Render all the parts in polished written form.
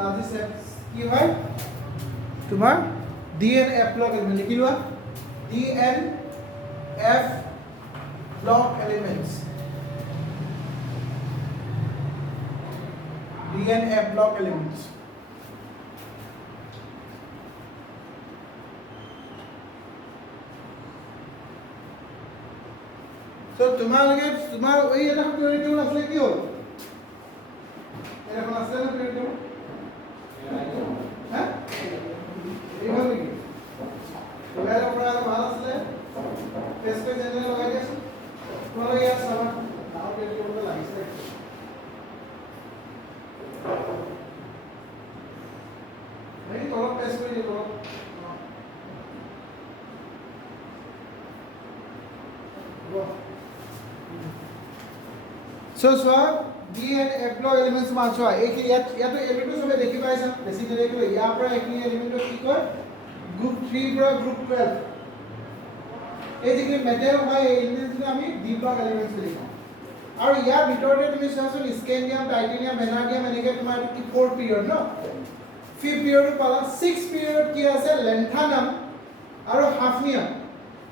Plus this কি হয় তোমাৰ DNF ব্লক এলিমেন্ট লিখি লোৱা DNF block elements DNF block elements so তোমার ওই এটা পিরিয়ড টেবিল আসলে কি হল এরকম আসলে না পিরিয়ড টেবিল হ্যাঁ এইভাবে কি ওলার উপর আর ভালো আসলে পেজ পে জেনারেল লগাই দিয়েছে তোমার ইয়ার সাবা নাও পিরিয়ড টেবিল লাগিছে এই তো পেজ করে দিব So DNF block elements মান চোৱা এই ইয়াতো এলিমেন্ট সবে দেখি পাইছা বেছি দেখি ইয়াৰ পৰা এইখিনি এলিমেন্ট কি কয় গ্ৰুপ 3 পৰা গ্ৰুপ 12 এই যে মেটেল হয় এই এলিমেন্টটো আমি D block elements বুলি কওঁ আৰু ইয়াৰ ভিতৰতে তুমি চোৱাচোন স্কেন্ডিয়াম টাইটেনিয়াম ভেনাডিয়াম এনেকে তোমাৰ কি 4 পিৰিয়ড ন 5 পিৰিয়ড পালা 6 পিৰিয়ড কি আছে লেন্থানাম আৰু হাফনিয়াম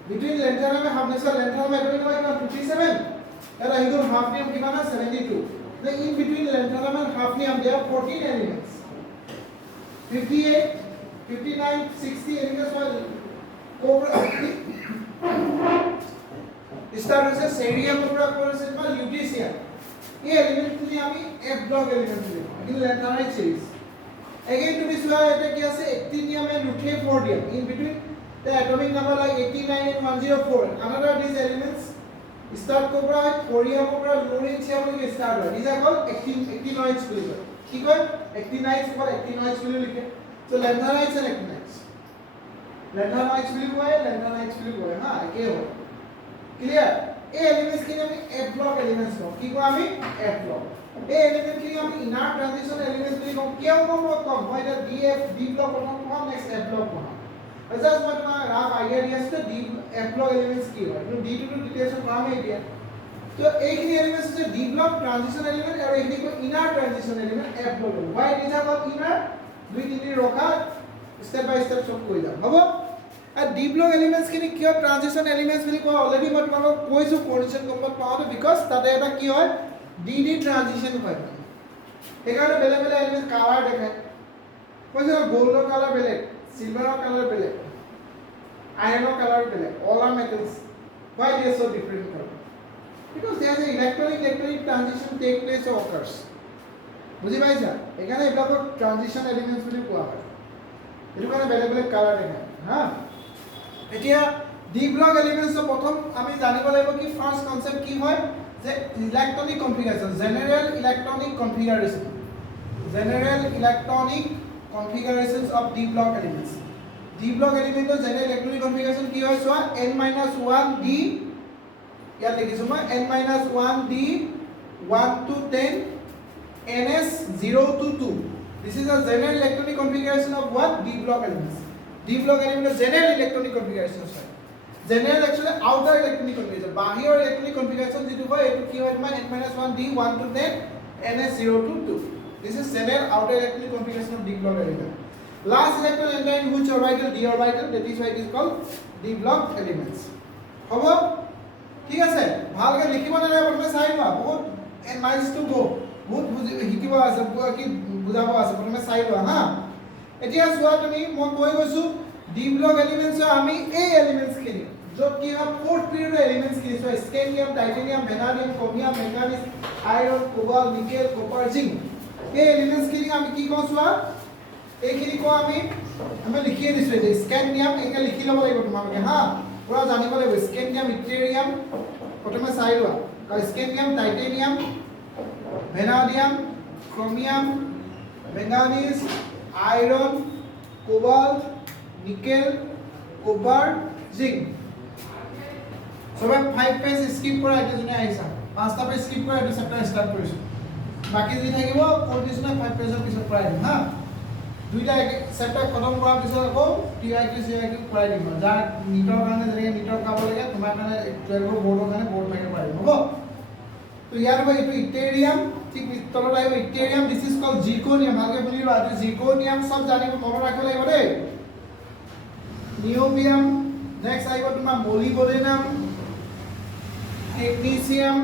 বিটুইন লেন্থানাম আৰু হাফনিয়াম লেন্থানাম এটা কিমান 57 and I do hafnium given as 72. The in between lanthanum and hafnium there are 14 elements. 58, 59, 60 elements were cobra. Start with a cerium cobra chorus and lutetium. Here element to the F block element in lanthanide series. Again to be sure that you say actinium and lutetium in between the atomic number like 89 and 104. Another of these elements start cobra thorium cobra lawrencium like start হয় these are called actinoids বুলি কয় কি কয় actinides or actinoids বুলি লিখে so lanthanides and actinides বুলি কয় হা একে হয় ক্লিয়াৰ এই এলিমেন্টস খিনি আমি F block elements কওঁ কি কওঁ আমি F block এই এলিমেন্ট খিনি আমি ইনাৰ ট্ৰানজিশন এলিমেন্টস বুলি কওঁ কিয় কম হয় এটা D block প্ৰথম কম নেক্সট F block কম just what my rough idea is the D F block elements কি হয় কিন্তু D to details পাম এতিয়া তো এইখিনি এলিমেন্টস আছে D block transition element আৰু এইখিনি কো inner transition element F block why it is called inner দুই তিনটি ৰখা step by step সব কৈ যাম হ'ব আৰু D block elements খিনি কিয় transition elements বুলি কয় অলৰেডি মই তোমাক কৈছো পজিশন কম্পত পাওঁতে বিকজ তাতে এটা কি হয় D transition হয় সেইকাৰণে বেলেগ বেলেগ এলিমেন্ট কালাৰ দেখায় কৈছো গোল্ডৰ কালাৰ বেলেগ silver color beleg iron color beleg all are metals why they are so different color because there is a electronic transition take place or occurs বুজি পাইছা এখানে এবিলাক ট্রানজিশন এলিমেন্টস বুলি কোৱা হয় এটো কাৰণে বেলেগ বেলেগ কালাৰ দেখায় হা এতিয়া ডি ব্লক এলিমেন্টস প্ৰথম আমি জানিব লাগিব কি ফাৰ্স্ট কনসেপ্ট কি হয় যে electronic configuration general electronic configurations of D block elements. D block element of general electronic configuration কি হয় সোয়া n-1d ইয়াত লিখিছো মই n-1d 1 to 10 ns 0 to 2. This is a general electronic configuration of what D block elements. D block element of general electronic configuration হয় general actually outer electronic configuration বাহিৰৰ electronic configuration যেটো হয় এটো কি হয় তোমাৰ n-1d 1 to 10 ns 0 to 2. This is general outer electronic configuration of D block element. Last electron enter in which orbital? D orbital. That is why it is called D block elements. Hobo? ঠিক আছে ভালকে লিখিব নালাগে প্ৰথমে চাই লোৱা বহুত Miles to go বহুত শিকিব আছে কি বুজাব আছে প্ৰথমে চাই লোৱা হা এতিয়া চোৱা তুমি মই কৈ গৈছো D block elements আমি এই এলিমেন্টস খিনি যত কি হয় ফোর্থ পিরিয়ড এলিমেন্টস খিনি so scandium titanium vanadium chromium manganese iron cobalt nickel copper zinc এই এলিমেন্টস খিনি আমি কি কওঁ চোৱা এইখিনি কওঁ আমি লিখিয়ে দিছো যে স্কেন্ডিয়াম একে লিখি ল'ব লাগিব তোমালোকে হা পুৰা জানিব লাগিব স্কেন্ডিয়াম ইটেৰিয়াম প্ৰথমে চাই লোৱা scandium titanium vanadium chromium manganese iron cobalt nickel copper zinc সবে 5 পেজ স্কিপ কৰা এটা জনে আহিছা 5টা পেজ স্কিপ কৰা এটা চেপ্টাৰ ষ্টাৰ্ট কৰিছো বাকি যি থাকিব কন্ডিশনাল 5 পেজৰ পিছত পঢ়াই দিম হা দুইটা চেপ্টাৰ খতম কৰাৰ পিছত আকৌ টিআইকিউ সিআইকিউ পঢ়াই দিম যাৰ নিটৰ কাৰণে যেনে নিটৰ কাব লাগে তোমাৰ কাৰণে 12 বৰ্ডৰ কাৰণে বৰ্ড থাকে পাৰিব হ'ব তো ইয়াৰ পৰা এইটো ইটেৰিয়াম ঠিক তলত আহিব Ethereum this is cold zirconium ভালকে বুলিবা আৰু জিৰকনিয়াম সব জানিব মনত ৰাখিব লাগিব দেই নিওবিয়াম নেক্সট আহিব তোমাৰ molybdenum technetium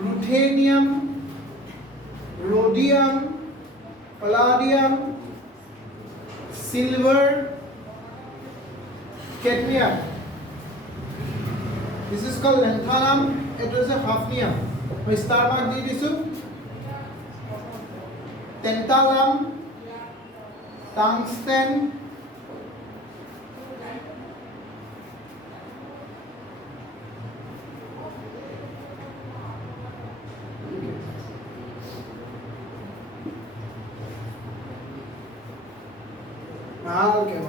ruthenium rhodium palladium silver cadmium this is called lanthanum it is a hafnium मैं स्टार मार्क दी दिसु टेंटालम टंगस्टन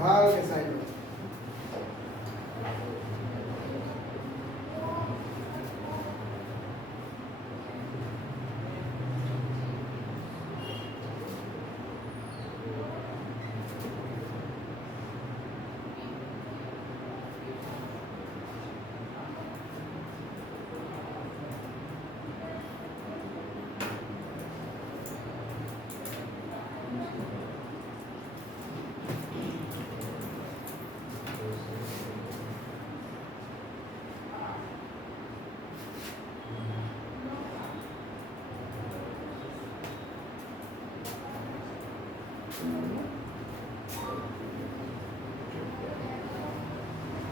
ভালকে চাই লও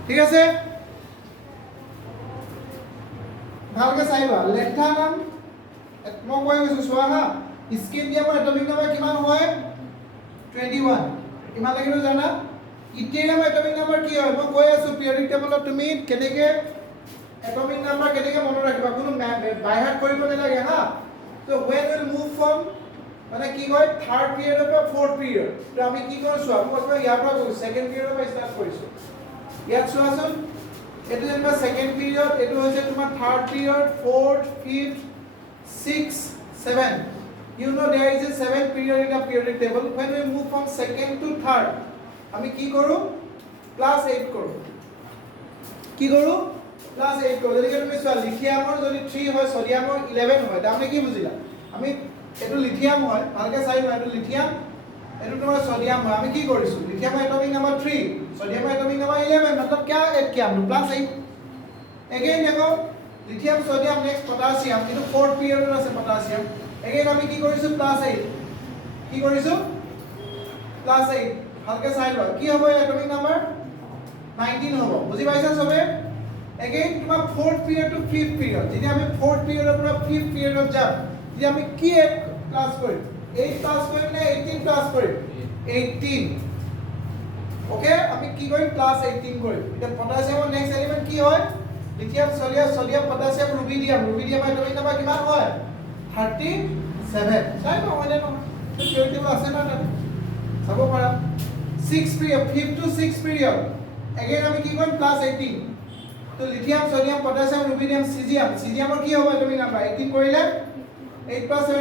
ঠিক আছে ভালকে চাইবা লেন্থানাম মই কৈ গৈছো চোৱা হা স্কেন্ডিয়ামৰ এটমিক নাম্বাৰ কিমান হয় 21 কিমান লাগিব জানা ইথেৰিয়ামৰ এটমিক নাম্বাৰ কি হয় মই কৈ আছো পিৰিয়ডিক টেবলত তুমি কেনেকে এটমিক নাম্বাৰ কেনেকে মনত ৰাখিবা কোনো বাইহাৰ্ট কৰিব নালাগে হা so when will move from মানে কি হয় থাৰ্ড পিৰিয়ডৰ পৰা ফৰ্থ পিৰিয়ড তো আমি কি কৰিছো আমি ইয়াৰ পৰা সেকেন্ড পিৰিয়ডৰ পৰা ষ্টাৰ্ট কৰিছো ইয়াত চোৱাচোন এটো যেনিবা সেকেন্ড পিৰিয়ড এটো হৈছে তোমাৰ third period fourth fifth six seven you know there is a 7 period in a periodic table when we move from second to third আমি কি কৰো প্লাস 8 কৰো কি কৰো প্লাস 8 কৰো যেনেকৈ তুমি চোৱা লিথিয়ামৰ যদি 3 হয় সোডিয়ামৰ 11 হয় তাৰমানে কি বুজিলা আমি এটো লিথিয়াম হয় ভালকে চাই লোৱা এটো লিথিয়াম এটো তোমাৰ সোডিয়াম হয় আমি কি কৰিছো লিথিয়ামৰ এটমিক নাম্বাৰ 3 সোডিয়ামৰ এটমিক নাম্বাৰ 11 मतलब क्या ऐड किया हमने प्लस 8 अगेन देखो लिथियम सोडियम नेक्स्ट पोटेशियम इतो फोर्थ पीरियड আছে पोटेशियम अगेन আমি কি কৰিছো প্লাস 8 কি কৰিছো প্লাস 8 ভালকে চাই লোৱা কি হ'ব এটমিক নাম্বাৰ 19 হ'ব বুজি পাইছা সবে अगेन তোমাৰ fourth period to fifth period যদি আমি फोर्थ पीरियडৰ পৰা फिफ्थ पीरियडত যাম যদি আমি কি প্লাস কৰিম 8 প্লাস কৰিম নে 18 প্লাস কৰিম 18 ওকে আমি কি কৰিম প্লাস 18 কৰিম এটা পটাছিয়ামৰ নেক্সট এলিমেন্ট কি হয় lithium sodium potassium rubidium atomic number কিমান হয় 37 চাই নহয় নে নহয় পিৰিয়ড আছে না তাত চাব পাৰা 6 পিৰিয়ড 5 to 6 পিৰিয়ড अगेन আমি কি কৰিম প্লাস 18 তো লিথিয়াম সোডিয়াম পটাছিয়াম ৰুবিডিয়াম সিজিয়ামৰ কি হ'ব এটমিক নাম্বাৰ 18 কৰিলে 8 plus 7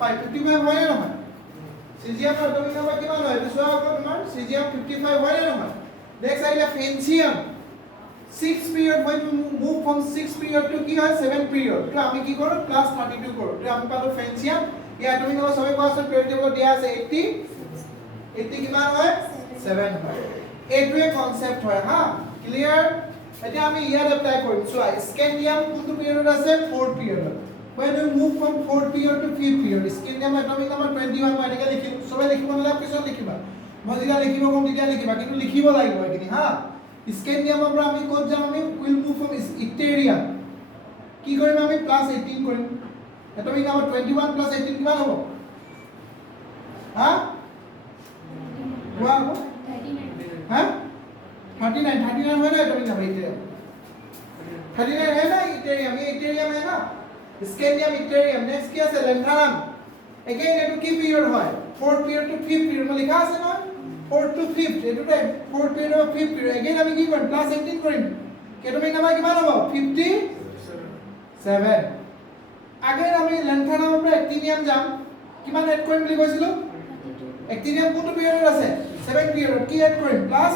55 হয় নে নহয় সিজিয়ামৰ এটমিক নাম্বাৰ কিমান হয় চোৱা আকৌ তোমাৰ সিজিয়াম 55 হয় নে নহয় নেক্সট আহিলে ফেনচিয়াম 6 period when we move from 6 period to কি হয় 7 period তো আমি কি কৰো প্লাস 32 কৰো তো আমি পালো ফেনচিয়াম এই এটমিক নাম্বাৰ সবে কোৱাচোন পিৰিয়ড টেবলত দিয়া আছে 80 কিমান হয় 7 হয় এইটোৱে কনসেপ্ট হয় হা ক্লিয়াৰ এতিয়া আমি ইয়াত এপ্লাই কৰিম চোৱা স্কেন্ডিয়াম কোনটো পিৰিয়ডত আছে 4th পিৰিয়ডত when we move from 4th period to 5th period scandium atomic number 21 মই এনেকৈ লিখিম সবে লিখিব নালাগে পিছত লিখিবা মই যেতিয়া লিখিব কম তেতিয়া লিখিবা কিন্তু লিখিব লাগিব এখিনি হা স্কেন্ডিয়ামৰ পৰা আমি ক'ত যাম আমি উইল মুভ ফ্ৰম ইথেৰিয়াম কি কৰিম আমি প্লাস 18 কৰিম এটমিক নাম্বাৰ 21 প্লাস 18 কিমান হ'ব হা কোৱা হ'ব 39 হা 39 হয় না एटॉमिक नंबर इथेरियम 39 है ना इथेरियम ये इथेरियम है ना स्केंडियम इथेरियम नेक्स्ट क्या है लैंथानम अगेन ये की पीरियड है 4th period to 5th period में लिखा আছে না 4th to 5th এটো 4th पीरियड और 5th पीरियड अगेन আমি কি কৰিম প্লাস 18 কৰিম एटॉमिक नंबर কিমান হ'ব 57 अगेन আমি লैंथानम পৰা एक्टिनियम যাম কিমান এড কৰিম বুলি কৈছিলো एक्टिनियम কোনটো পিৰিয়ডত আছে 7th পিৰিয়ডত কি এড কৰিম প্লাস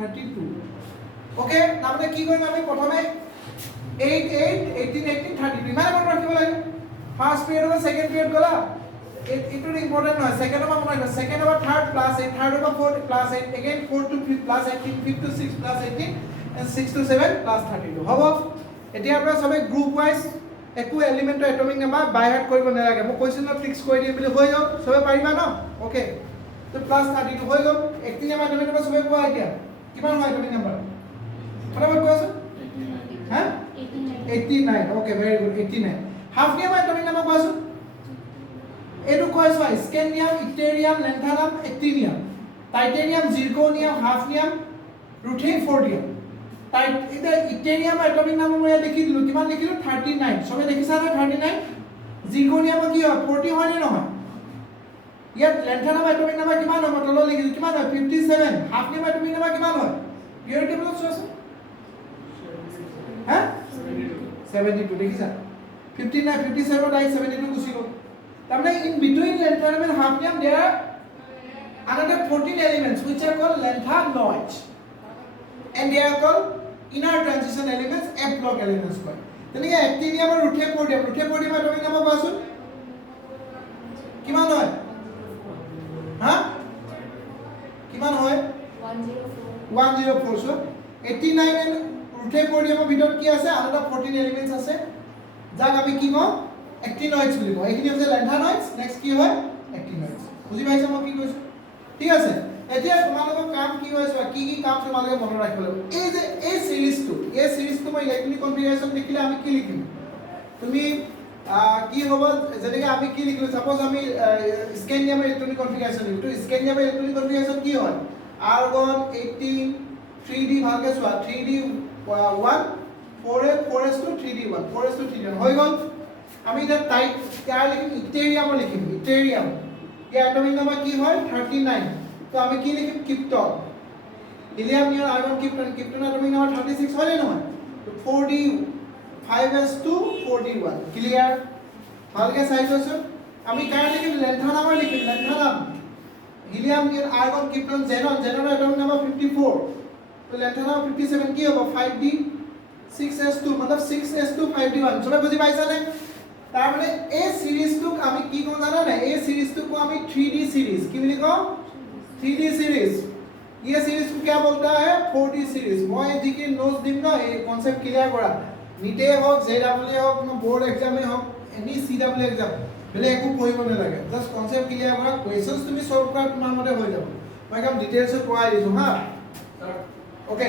32 ওকে তাহলে কি কৰিম আমি প্ৰথমে 8 8 18 18 32 মানে মনত ৰাখিব লাগে ফার্স্ট পিরিয়ড বা সেকেন্ড পিরিয়ড গলা ইটো ইম্পর্টেন্ট নহয় সেকেন্ড বা মনে রাখবা সেকেন্ড বা থার্ড প্লাস 8 থার্ড বা 4 plus 8 again 4 to 5 plus 18 5 to 6 plus 18 and 6 to 7 plus 32 হ'ব এতিয়া আমরা সবে গ্রুপ ওয়াইজ একো এলিমেন্ট এটমিক নাম্বার বাই হার্ট কৰিব নালাগে মই কোৱেশ্চন ট্ৰিক্স কৰি দিম বুলি হৈ যাব সবে পাৰিবা ন ওকে তো প্লাস 32 হৈ গল একটি নাম্বাৰ এটমিক নাম্বাৰ সবে কোৱা এতিয়া কিমান হয় এটমিক নাম্বাৰ ফটাফট কোৱাচোন হা 89 okay very good 89 hafnium atomic number কোৱাচোন এটো কোৱাছো scandium yttrium lanthanum actinium titanium zirconium hafnium rutherfordium এটা ইটেৰিয়াম এটমিক নাম্বার মই লিখি দিলো কিমান লিখিলো 39 সবে দেখিছা না 39 জিৰকনিয়াম কি হয় 40 হয় নে নহয় ইয়াত লেন্থানাম এটমিক নাম্বার কিমান হয় তল লিখিছো কিমান হয় 57 হাফনিয়াম এটমিক নাম্বার কিমান হয় পিৰিয়ড টেবলত চোৱাচোন হা 72 দেখিছা 59 57 ডাই 72 গুছি গল তাৰমানে in between lanthanum and hafnium there are another 14 elements which are called lanthanoids and they are called inner transition elements f block elements কয় তেনেকে actinium আৰু rutherfordium atomic number কোৱাচোন কিমান হয় হা কিমান হয় 104 so 89 and rutherfordium ভিতৰত কি আছে another 14 elements আছে যাক আমি কি কওঁ actinoids বুলি কওঁ এইখিনি হৈছে lanthanoids নেক্সট কি হয় actinoids বুজি পাইছা মই কি কৈছো ঠিক আছে এতিয়া তোমালোকৰ কাম কি হৈছে কি কাম তোমালোকে মনত ৰাখিব লাগিব এই যে এই সিৰিজটো মই ইলেক্ট্ৰনিক কনফিগাৰেচন দেখিলে আমি কি লিখিম তুমি কি হ'ব যেনেকৈ আমি কি লিখিলো সাপোজ আমি স্কেনিয়ামৰ ইলেক্ট্ৰনিক কনফিগাৰেচন লিখো তো স্কেনিয়ামৰ ইলেক্ট্ৰনিক কনফিগাৰেচন কি হয় argon 18 3d ভালকে চোৱা 3d 1 4s2 3d1 4s2 3d1 হৈ গল আমি এটা টাইপ কার লিখিম ইটেরিয়াম লিখিম ইটেরিয়াম এই এটমিক নাম্বার কি হয় 39 তো আমি কি লিখিম krypton helium neon argon krypton atomic number 36 হয় না তো 4d 5s2 4d1 ক্লিয়ার ভালকে চাই লৈছো আমি কার লিখিম লেন্থানাম লিখিম lanthanum helium neon argon krypton xenon atomic number 54 তো লেন্থানাম 57 কি হবে 5d 6s2 मतलब 6s2 5d1 সবাই বুঝি পাইছা নে তার মানে এই সিরিজটুক আমি কি কম জানা না এই সিরিজটুক আমি 3D सीरीज কি বলি কম 3D सीरीज ये सीरीज को क्या बोलता है 4D सीरीज মই জিকে নোটস দিম না এই কনসেপ্ট ক্লিয়ার করা নিটে হোক জেডব্লিউ হোক বোর্ড এক্সামে হোক এনি সিডব্লিউ এক্সাম বেলে একো পঢ়িব না লাগে জাস্ট কনসেপ্ট ক্লিয়ার করা কোয়েশ্চনস তুমি সলভ কৰা তোমাৰ মতে হৈ যাব মই কাম ডিটেইলস পঢ়াই দিছো হা okay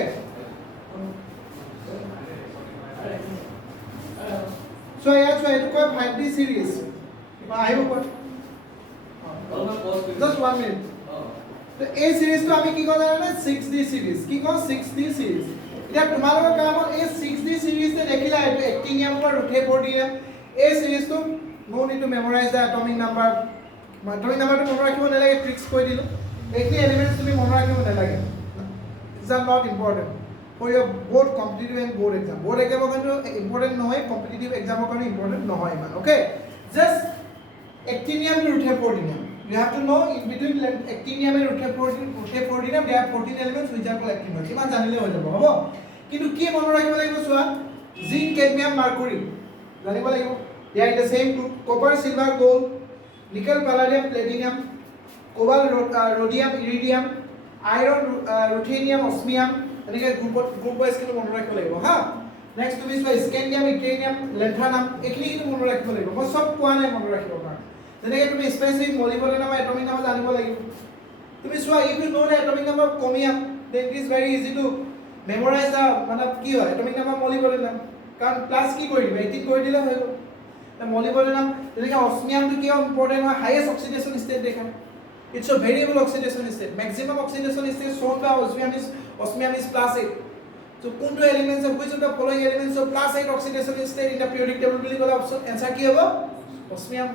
So yeah, so it is 5D series. I hope what? Just 1 minute. So A series to আমি কি করা না 6D series. কি কো 6D series. এটা তোমালোকৰ কাম হ'ল এই 6D series তে দেখিলা এটো actinium or rutherfordium. A series to no need to memorize the atomic number. Atomic number to মনত ৰাখিব নালাগে ট্ৰিক্স কৈ দিলো। এইখিনি এলিমেন্টস তুমি মনত ৰাখিব নালাগে. These are not important for your both competitive and board exam. Board exam কিন্তু important নহয়, competitive exam কাৰণে important নহয় ইমান. Okay? Just actinium to rutherfordium. You have to know in between actinium and rutherfordium there are 14 elements which are called actinoids. ইমান জানিলে হৈ যাব, হ'ব? কিন্তু কি মনত ৰাখিব লাগিব চোৱা? Zinc, cadmium, mercury. জানিব লাগিব. They are in the same group. Copper, silver, gold, nickel, palladium, platinum, cobalt, rhodium, iridium, iron, ruthenium, osmium. এনেকে গ্ৰুপ ওয়াইজ কিন্তু মনত ৰাখিব লাগিব হা নেক্সট তুমি চোৱা স্কেনিয়াম ইটেৰিয়াম লেন্থানাম এখিনি কিন্তু মনত ৰাখিব লাগিব মই সব কোৱা নাই মনত ৰাখিব কাৰণে যেনেকে তুমি স্পেচিফিক মলিবডেনাম এটমিক নাম্বাৰ জানিব লাগিব তুমি চোৱা if you know the atomic number chromium then it is very easy to memorise the মানে কি হয় এটমিক নাম্বাৰ মলিবডেনাম কাৰণ প্লাস কি কৰি দিবা 18 কৰি দিলে হৈ গ'ল তা মলিবডেনাম তেনেকে অসমিয়ামটো কি ইম্পৰ্টেন্ট হয় হাইয়েস্ট অক্সিডেশন ষ্টেট দেখা It's a variable oxidation state. Maximum oxidation state shown by osmium is plus 8. So, kuntu elements of which of the following elements of plus 8 oxidation state in the periodic table will be option answer ki hobo osmium.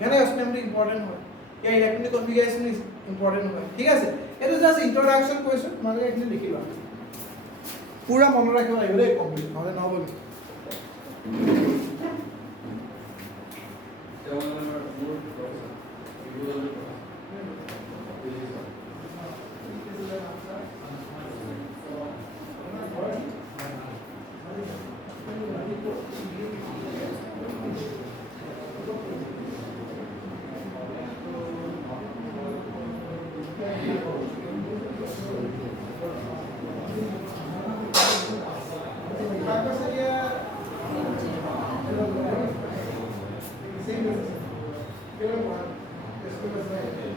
Ekhane osmium is important hoy. Yeah, electronic configuration is important hoy. Thik ase? It is just introduction question. Mane ekhane likhiba. Pura mone rakhiba lagib re complete. Nole na hobo. Same resistance. Pure one. This one is right.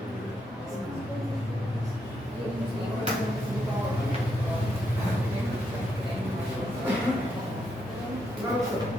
No, sir.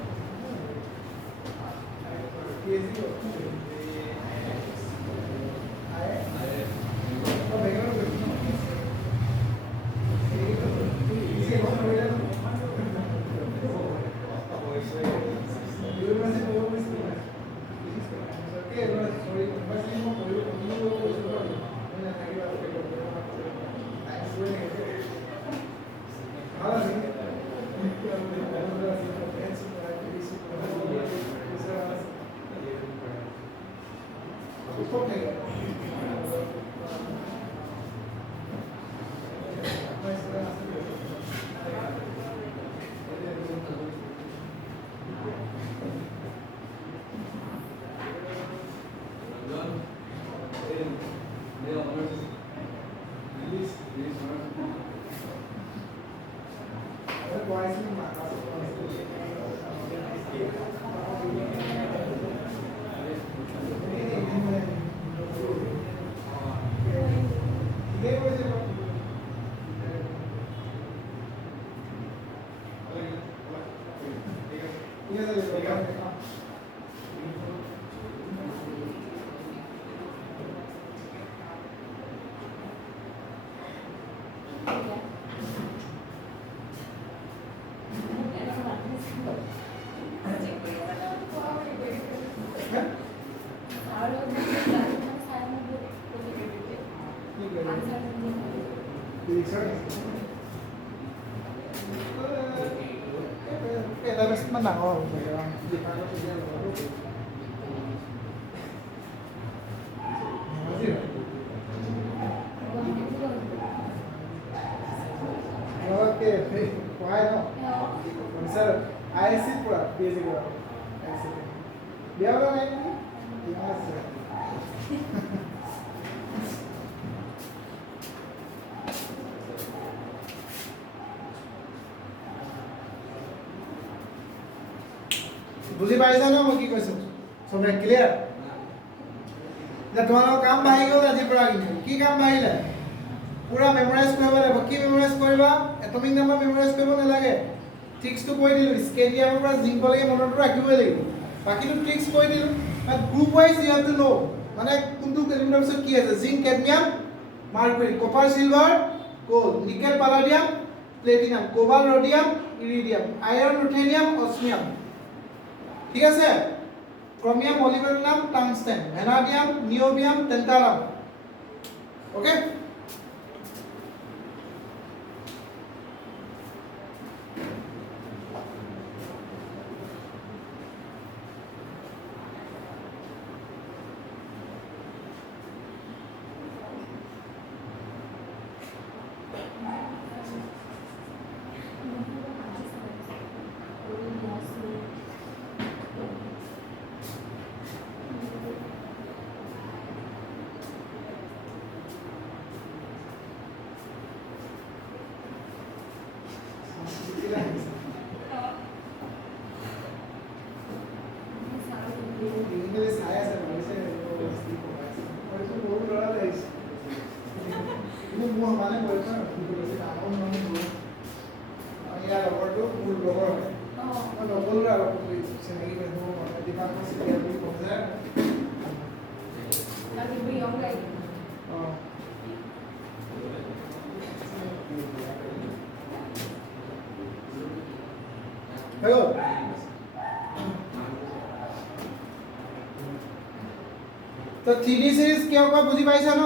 বুজি পাইছা ন মই কি কৈছো সবে clear যে তোমালোকৰ কাম বাঢ়ি গ'ল আজিৰ পৰা কিন্তু কি কাম বাঢ়িলে পুৰা মেমৰাইজ কৰিব লাগিব কি মেমৰাইজ কৰিবা এটমিক নাম্বাৰ মেমৰাইজ কৰিব নালাগে ট্ৰিক্সটো কৈ দিলো স্কেডিয়ামৰ পৰা জিংকলৈকে মনতো ৰাখিবই লাগিব বাকিটো ট্ৰিক্স কৈ দিলো but group wise you have to know মানে কোনটো এলিমেণ্টৰ পিছত কি আছে zinc cadmium mercury copper silver gold nickel palladium platinum cobalt rhodium iridium iron ruthenium osmium ঠিক আছে chromium molybdenum tungsten vanadium niobium tantalum okay तो 3D series क्या होगा बुझी पाइছা न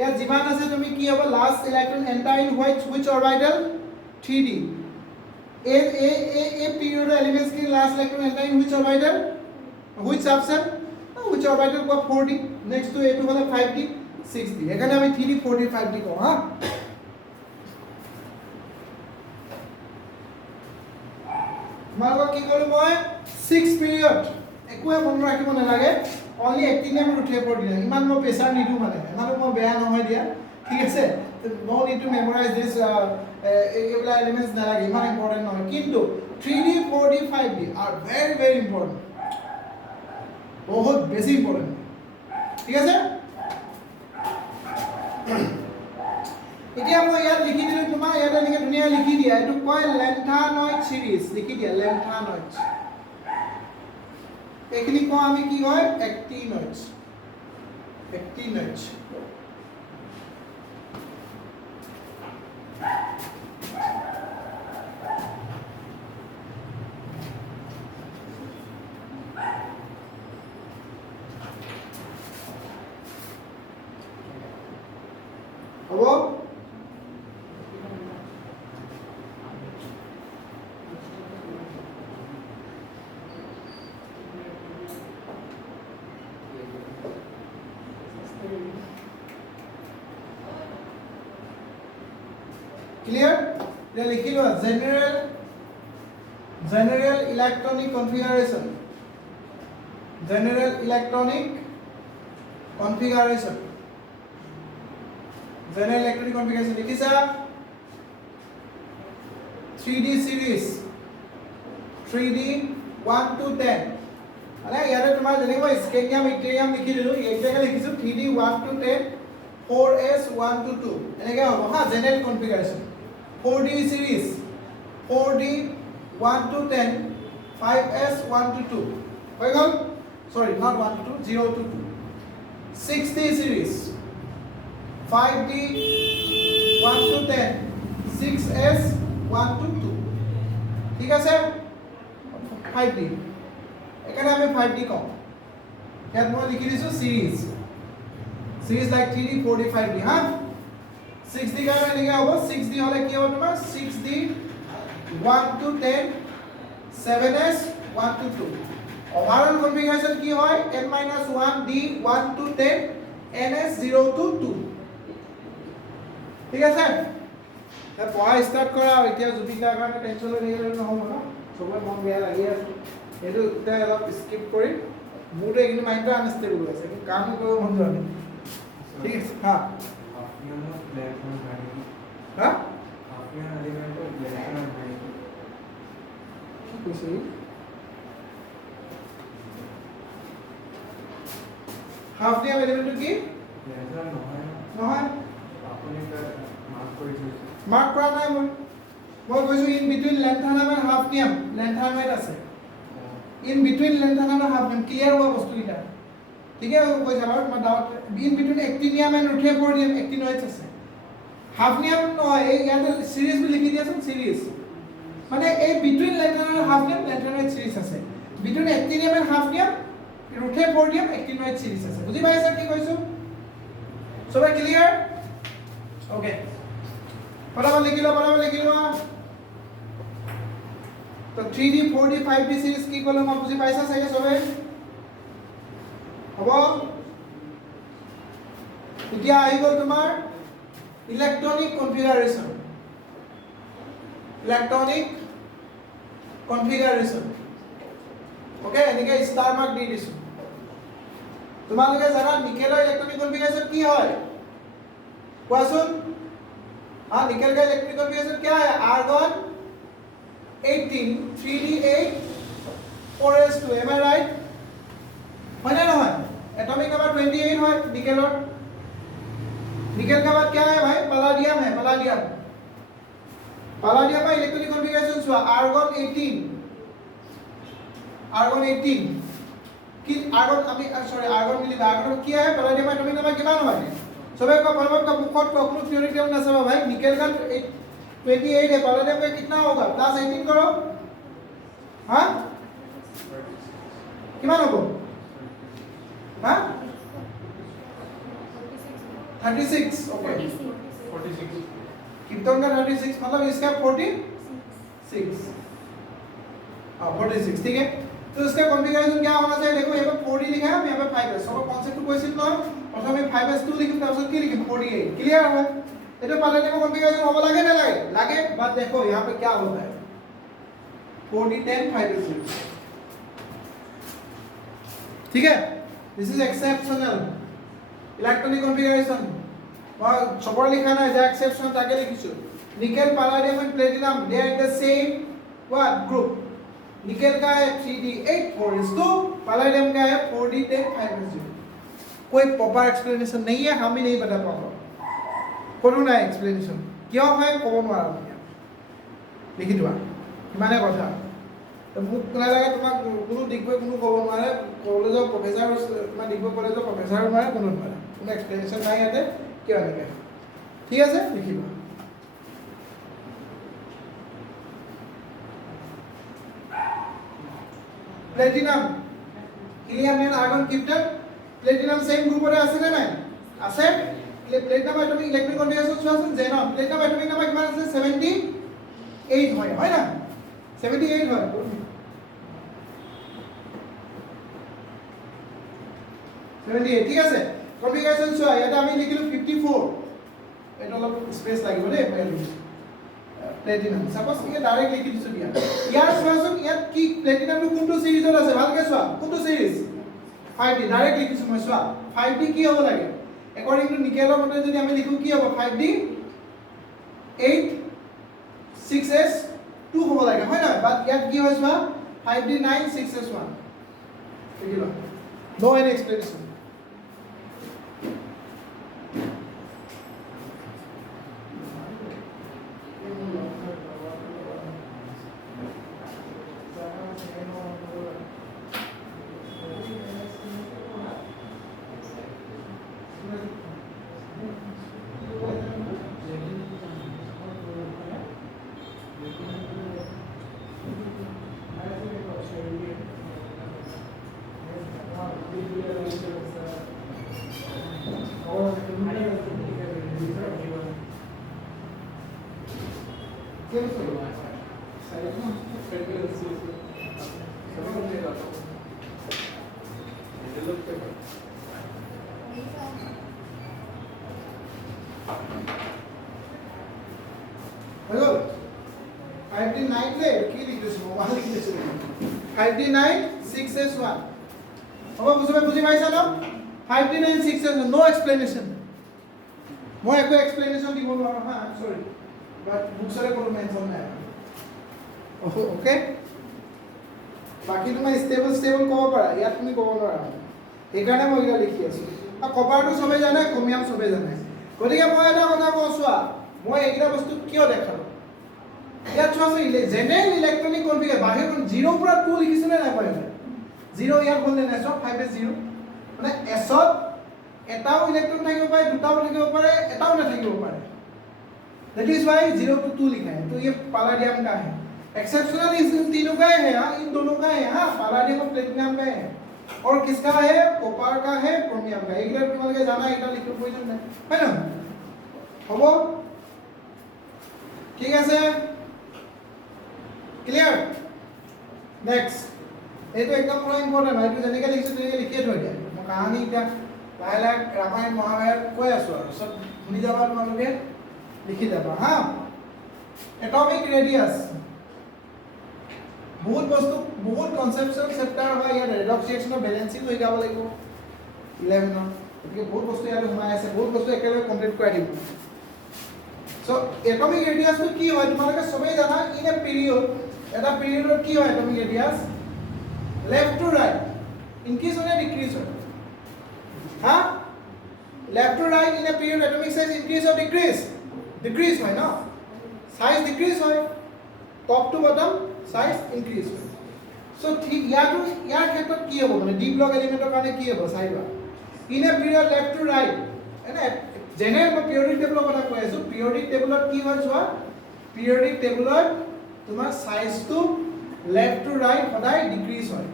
या जिमान আছে তুমি কি হবে last electron enter in which orbital 3D a period elements की last electron enter in which orbital which subset which orbital को 4D next to a2 হলে 5D 6D এখানে আমি 3D 4D 5D কো হ্যাঁ তোমালোক কি কৰিম মই 6 পিৰিয়ড একোৱে মন ৰাখিব নালাগে only actinium উঠে পৰি দিলা ইমান মই প্ৰেছাৰ নিদু মানে মানে মই বেয়া নহয় দিয়া ঠিক আছে no need to memorize this এইবিলাক এলিমেন্টস নালাগে ইমান ইম্পৰ্টেন্ট নহয় কিন্তু 3D 4D 5D are very important बहुत বেছি ইম্পৰ্টেণ্ট ঠিক আছে এতিয়া মই ইয়াত লিখি দিলো তোমাৰ ইয়াত এনেকে ধুনীয়া লিখি দিয়া এইটো কয় লেন্থানয়েড সিৰিজ লিখি দিয়া লেন্থানয়েড এইখিনি কওঁ আমি কি হয় এক্টিনয়েড হ'ব clear then likhi lo general electronic configuration general electronic configuration likhisa 3D series 3D 1 to 10 ale yare tumar jeneko scandium yttrium likhi dilu ekta likhisu 3D 1 to 10 4S 1 to 2 eneke hobo ha general configuration 4D series 4D 1 to 10 5S 1 to 2 hoy gol sorry not 1 to 2 0 to 2 6D series 5D 1 to 10 6S 1 to 2 ঠিক আছে 5D এখানে আমি 5D কম ইয়াত মই লিখি দিছো series like 3D 4D 5D হ্যাঁ 6D কারণে লিখা হবে 6D হলে কি হবে তোমার 6D 1 to 10 7S 1 to 2 overall configuration কি হয় n-1D 1 to 10 ns 0 to 2 ঠিক আছে তা পড়া স্টার্ট করা এতিয়া জুবিকাৰ কাৰণে টেনচন লৈ থাকিলে নহব না সবৰে মন বেয়া লাগি আছে এটো এটা অলপ স্কিপ কৰি মুডে কিন্তু মাইন্ডটো আনষ্টেবল হৈ আছে কিন্তু কাম কৰিব মন যোৱা নাই ঠিক আছে হ্যাঁ হ্যাঁ হাফ নিয়ম এলিমেন্টটো কি নহয় মার্ক কৰা নাই মই কৈছো ইন বিটুইন লেন্থানাম এন্ড হাফ নিয়ম লেন্থানাইট আছে ইন বিটুইন লেন্থানাম এন্ড হাফ নিয়ম ক্লিয়ার হোৱা বস্তু এটা ঠিক আছে কৈছা বাৰু তোমাৰ ডাউট ইন বিটুইন এক্টিনিয়াম এন্ড ৰুথেফৰ্ডিয়াম এক্টিনয়েডছ আছে হাফ নিয়ম নহয় এই ইয়াতে সিরিজ বুলি লিখি দিয়াচোন সিরিজ মানে এই বিটুইন লেন্থানাম এন্ড হাফ নিয়ম লেন্থানাইট সিরিজ আছে বিটুইন এক্টিনিয়াম এন্ড হাফ নিয়ম ৰুথেফৰ্ডিয়াম এক্টিনয়েড সিরিজ আছে বুজি পাইছা কি কৈছো সবাই ক্লিয়ার ওকে फटाफट लिख लो तो 3D 4D 5D सीरीज की कलम आप बुझी पाइसा सही सबै হ'ব এতিয়া আহি গল তোমাৰ ইলেক্ট্ৰনিক কনফিগাৰেশন ওকে এনেকে স্টাৰ মাৰ্ক দি দিছো তোমালোকে জানা নিকেলৰ ইলেক্ট্ৰনিক কনফিগাৰেশন কি হয় কোৱাচোন हाँ निकल का इलेक्ट्रिक कॉन्फ़िगरेशन क्या है argon 18 3D8 4s2 am I right है ना नहीं एटॉमिक नंबर 28 है निकल का बाद क्या है भाई पैलेडियम है पैलेडियम में इलेक्ट्रॉनिक कॉन्फ़िगरेशन हुआ आर्गन 18 कि आर्गन अभी सॉरी आर्गन मिली आर्गन क्या है पैलेडियम एटॉमिक नंबर कितना है सबे को परमाणु का मुखट को अपने थ्योरी टेबल ना सब भाई निकल का 28 है पैलेडियम का कितना होगा प्लस 18 करो हां कितना होगा हां 36 ओके 46 कितना का 36 मतलब इसका 46 हां 46 ठीक है तो इसका कॉन्फ़िगरेशन क्या होना चाहिए देखो यहाँ पे 4D लिखा है यहाँ पे 5s सब कॉन्सेप्ट टू क्वेश्चन लो प्रथमे 5s2 लिखिम তাৰপিছত কি লিখিম 48 क्लियर है এটা पैलेडियम कॉन्फ़िगरेशन होगा लगे ना लगे बात देखो यहाँ पे क्या होता है 4D10 5s ठीक है this is exceptional electronic configuration और सबरे लिखा ना যে एक्सेप्शन তাকে লিখিছো nickel palladium and platinum they are in the same what group nickel का है 3d8 4s2, पैलेडियम का है 4d10 5s0। कोई प्रॉपर एक्सप्लेनेशन नहीं है, हम ही नहीं बता पाओ कोनो ना एक्सप्लेनेशन क्यों है कब নোৱাৰা লিখি দিবা মানে কথা তো মোক নালাগে তোমাক কোনো দিগবৈ কোনো কব নোৱাৰে কলেজৰ প্ৰফেসৰ তোমাৰ দিগবৈ কলেজৰ প্ৰফেসৰ নোৱাৰে কোনো নোৱাৰে কোনো এক্সপ্লেনেशन নাই ইয়াতে কিয় এনেকে ঠিক আছে লিখিবা platinum helium and argon krypton platinum same গ্ৰুপৰে আছে নে নাই আছে প্লেটিনাম এটমিক ইলেক্ট্ৰন কনফিগাৰেশন চোৱাচোন জেনন প্লেটিনাম এটমিক নাম্বাৰ কিমান আছে 78 হয় না 78 হয় ঠিক আছে কনফিগাৰেশন চোৱা ইয়াতে আমি লিখিলো 54 এটা অলপ স্পেস লাগিব দেই প্লেটিনাম সাপোজ ইয়া ডাইরেক্ট লিখি দিছো দিয়া ইয়াৰ চোৱাচোন ইয়াত কি প্লেটিনামটো কোনটো সিৰিজত আছে ভালকে চোৱা কোনটো সিৰিজ 5d ডাইৰেক্ট লিখিছো মই চোৱা 5d কি হ'ব লাগে according to নিকেলৰ মতে যদি আমি লিখো কি হ'ব 5d 8 6s 2 হ'ব লাগে হয় না বাট ইয়াত কি হয় চোৱা 5d 9 6s 1 বুজিলা নো এনি এক্সপ্লেনেশন Hello 5d9 ले की लिख दिছো মই লিখি দিছো 5d9 6s1 হ'ব বুজি পাইছা ন 5d9 6s1 নো এক্সপ্লেনেশন মই একো এক্সপ্লেনেশন দিব নোৱাৰো হা সৰি বাট বুকসৰে কোনো মেনশন নাই ওকে বাকি তুমি স্টেবল ক'ব পাৰা ইয়াত তুমি ক'ব নোৱাৰা এইকাৰণে মই এটা লিখি আছো আৰু কপাৰটো সবে জানে ক্ৰমিয়াম সবে জানে গতিকে মই এটা কথা কৈছোৱা মই এইটা বস্তু কিয় দেখালো ইয়াত চোৱাছে জেনেৰেল ইলেক্ট্ৰনিক কনফিগাৰেশন বাহিৰখন 0 পৰা 2 লিখিছনে নাই পায় 0 ইয়াত বললে নাই সব 5s0 মানে s ত এটাও ইলেক্ট্ৰন থাকিব পাৰে দুটাও থাকিব পাৰে এটাও নাথাকিব পাৰে that is why 0 to 2 लिखा है तो ये पैलेडियम का है एक्सेप्शनल इन तीनों का है हां इन दोनों का है हां पैलेडियम और प्लेटिनम का है और किसका है कॉपर का है क्रोमियम का एक बार तुम्हारे जाना এটা লিখো প্রয়োজন নাই है ना হবো ঠিক আছে ক্লিয়ার নেক্সট এইটো একদম পুরো ইম্পর্টেন্ট হয় তো যেনেকে লিখছো তেনেকে লিখিয়ে থৈ দিয়া মই কাহিনী এটা লাইলা ৰামায়ণ মহাভাৰত কৈ আছো আৰু সব শুনি যাবা তোমালোকে লিখি যাবা হা এটমিক ৰেডিয়াস বহুত বস্তু বহুত কনসেপচুয়াল চেপ্টাৰ হয় ইয়াত ৰেডক্স ৰিঅ্যাকচনৰ ব্যালেন্সিং হৈ যাব লাগিব 11 গতিকে বহুত বস্তু ইয়াত সোমাই আছে বহুত বস্তু একেলগে কমপ্লিট কৰাই দিব সো এটমিক ৰেডিয়াসটো কি হয় তোমালোকে সবেই জানা ইন এ পিৰিয়ড এটা পিৰিয়ডত কি হয় atomic radius left to right increase হয় ডিক্রিজ হয় হা left to right in a period atomic size increase or decrease হয় না সাইজ ডিক্রিজ হয় top to bottom size increase হয় সো ঠিক ইয়াৰ ক্ষেত্ৰত কি হ'ব মানে ডি ব্লক এলিমেন্টৰ কাৰণে কি হ'ব চাইবা in a period left to right এনে জেনেৰেল পিৰিয়ডিক টেবুলৰ কথা কৈ আছো পিৰিয়ডিক টেবুলত কি হয় চোৱা পিৰিয়ডিক টেবুলত তোমাৰ সাইজটো লেফট টু ৰাইট সদায় ডিক্ৰিজ হয়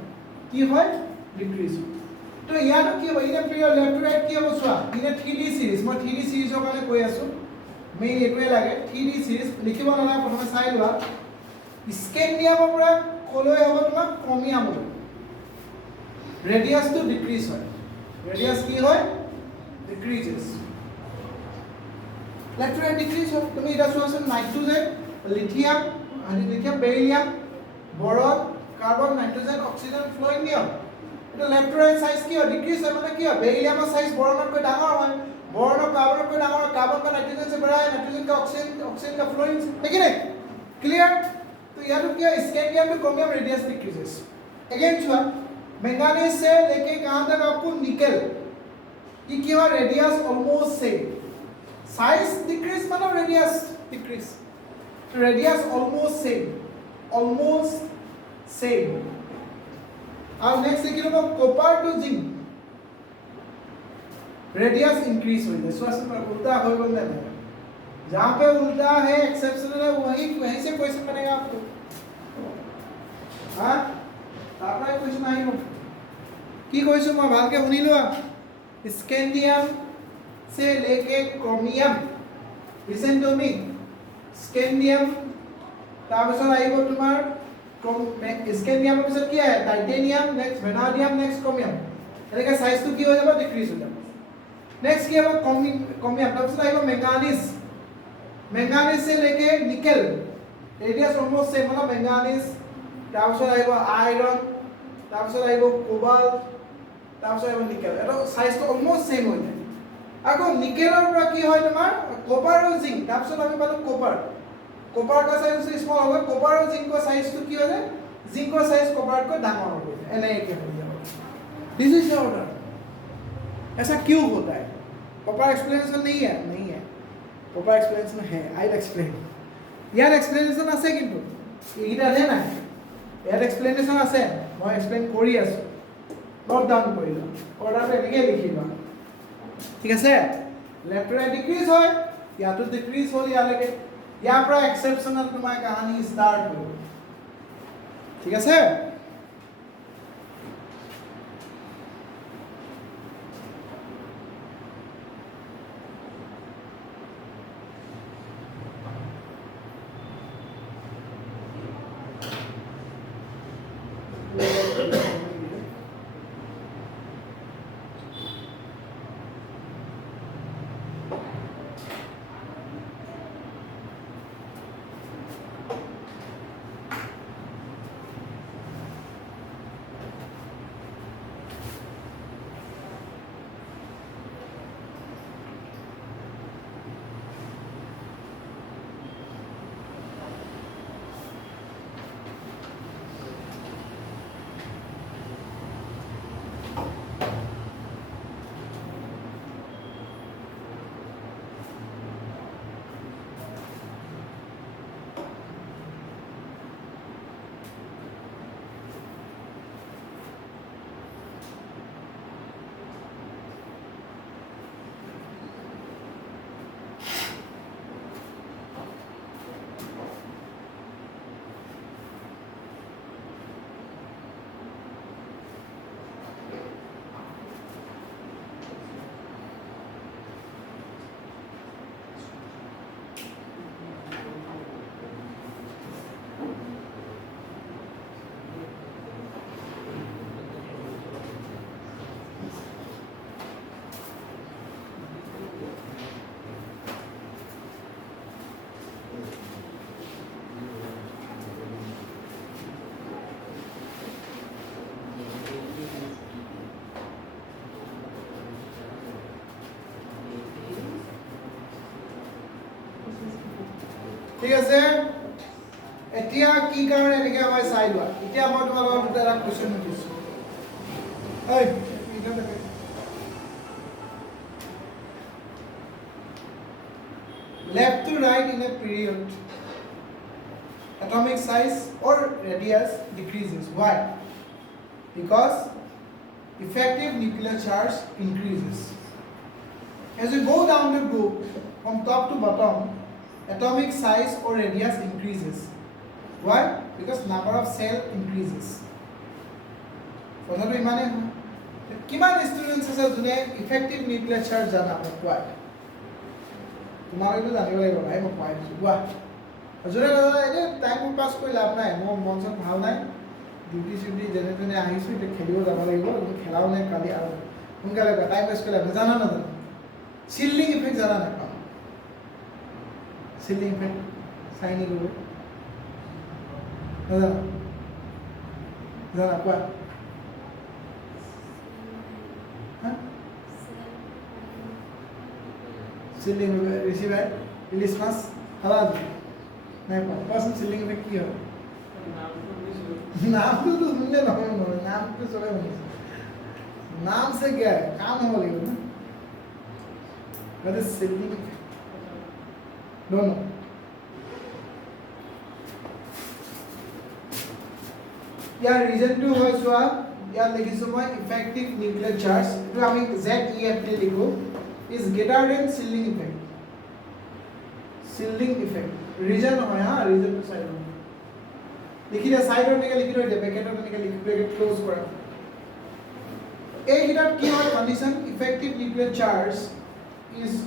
কি হয় ডিক্ৰিজ তো ইয়াত কি হ'ব in a period left to right কি হ'ব চোৱা ইন এ 3D সিৰিজ মই 3D সিৰিজৰ কাৰণে কৈ আছো মেইন এটোৱে লাগে 3D সিৰিজ লিখিব নালাগে প্ৰথমে চাই লোৱা স্কেন্ডিয়ামৰ পৰা কলৈ হ'ব তোমাৰ ক্ৰমিয়ামলৈ ৰেডিয়াসটো ডিক্ৰিজ হয় ৰেডিয়াস কি হয় ডিক্ৰিজেস লেফট টু ৰাইট ডিক্ৰিজ হয় তুমি এটা চোৱাচোন nitrogen lithium beryllium boron carbon nitrogen oxygen fluorinium এটা লেফট টু ৰাইট সাইজ কি হয় ডিক্ৰিজ হয় মানে কি হয় বেৰিলিয়ামৰ সাইজ বৰনৰ ডাঙৰ হয় বৰণৰ কাৰ্বনৰ ডাঙৰ কাৰ্বন का नाइट्रोजन से बड़ा है नाइट्रोजन का ऑक्सीजन का फ्लोरीन है कि नहीं क्लियर तो यहाँ तो क्या scandium to chromium radius decreases. Again छुआ मैंगानीज से लेके कहाँ तक आपको निकल, ये क्या radius almost same, size decrease मतलब radius decrease, radius almost same. और नेक्स्ट देखिए लोग copper to zinc radius increase हो जाए। स्वास्थ्य पर उल्टा हो गया ना, जहाँ पे उल्टा है एक्सेप्शनल है वहीं से क्वेश्चन बनेगा आपको। हाँ आपका क्वेश्चन आई हो की क्वेश्चन में भाग के सुनी लो। स्कैंडियम से लेके chromium, listen to me, scandium তাৰপিছত আহিব তোমাৰ স্কैंडियम পিছত কি আছে titanium, next vanadium, next chromium, এনেকে সাইজটো কি হৈ যাব ডিক্ৰিজ হৈ যাব। नेक्स्ट क्या होगा क्रोमियम, तब से आएगा मैंगानीज, मैंगानीज से लेके निकल रेडियस ऑलमोस्ट सेम मतलब मैंगानीज, तब से आएगा आयरन, तब से आएगा कोबाल्ट, तब से आएगा निकल, এটা সাইজ তো অলমোস্ট সেম হৈ যায়। আকৌ নিকেলৰ পৰা কি হয় তোমাৰ কপাৰ আৰু জিংক, तब से আমি পালো কপাৰ, कॉपर का साइज से स्मॉल होगा, कॉपर और जिंक का साइज तो क्या हो जाए, जिंक का साइज कॉपर को डाउन हो जाए, एन ए के हो जाए। This is the order. ऐसा क्यों होता है? प्रॉपर एक्सप्लेनेशन नहीं है, नहीं है प्रॉपर एक्सप्लेनेशन है, आई एक्सप्लेन यार एक्सप्लेनेशन আছে কিন্তু এইটা আছে না ইয়াৰ एक्सप्लेनेशन আছে, মই एक्सप्लेन কৰি আছো, নোট ডাউন কৰি লও, অৰ্ডাৰটো এনেকৈ লিখি লও, ঠিক আছে। লেফ্ট ৰাইট ডিক্ৰিজ হয়, ইয়াতো ডিক্ৰিজ হ'ল ইয়ালৈকে, ইয়াৰ পৰা এক্সেপচনেল তোমাৰ কাহিনী ষ্টাৰ্ট হ'ল, ঠিক আছে। ঠিক আছে, এতিয়া কি কাৰণে এনেকৈ মই চাই লোৱা, এতিয়া মই তোমালোকক দুটা এটা কুৱেশ্যন সুধিছোঁ, left to right in a period atomic size or radius decreases. Why? Because effective nuclear charge increases. As you go down the group from top to bottom, atomic size or radius increases. Why? Because number of cell increases. কথাটো ইমানে কিমান students আছে যোনে effective nuclear charge জানা কোৱা, তোমালোকেতো জানিব লাগিব ভাই, মই কোৱাই দিছোঁ কোৱা, যোনে নাজানে এনে টাইম পাছ কৰি লাভ নাই, মোৰ মন চন ভাল নাই, ডিউটি চিউটি যেনে তেনে আহিছোঁ, এতিয়া খেলিব যাব লাগিব, খেলাও নাই কালি আৰু সোনকালে কোৱা, টাইম ৱেষ্ট কৰিলে জানা নাজানো, চিল্লিং ইফেক্ট জানা নাই, চিল্লিং ইফেক্ট চাইনি কৰিব নাজানা, জানা কোৱা, চিল্লিং ৰিচিভাৰ ৰিলিজ মাছ হালাল নাই পোৱা, কোৱাচোন চিল্লিং ইফেক্ট কি হয়? नाम तो हमने नाम तो चले नाम से क्या है काम हो गया ना that is silly no यार रीजन 2 হয় সোয়া ইয়াত লিখিছো মই ইফেক্টিভ নিউক্লিয়ার চার্জ এটো আমি ZEF তে লিখো is greater than shielding effect reason হয় হ্যাঁ रीजन টু সাইড লিখি দে সাইডৰ নিকে লিখি দে ব্ৰ্যাকেটৰ নিকে লিখি ব্ৰ্যাকেট ক্লোজ কৰা এই গিটাত কি হয় condition effective nuclear charge is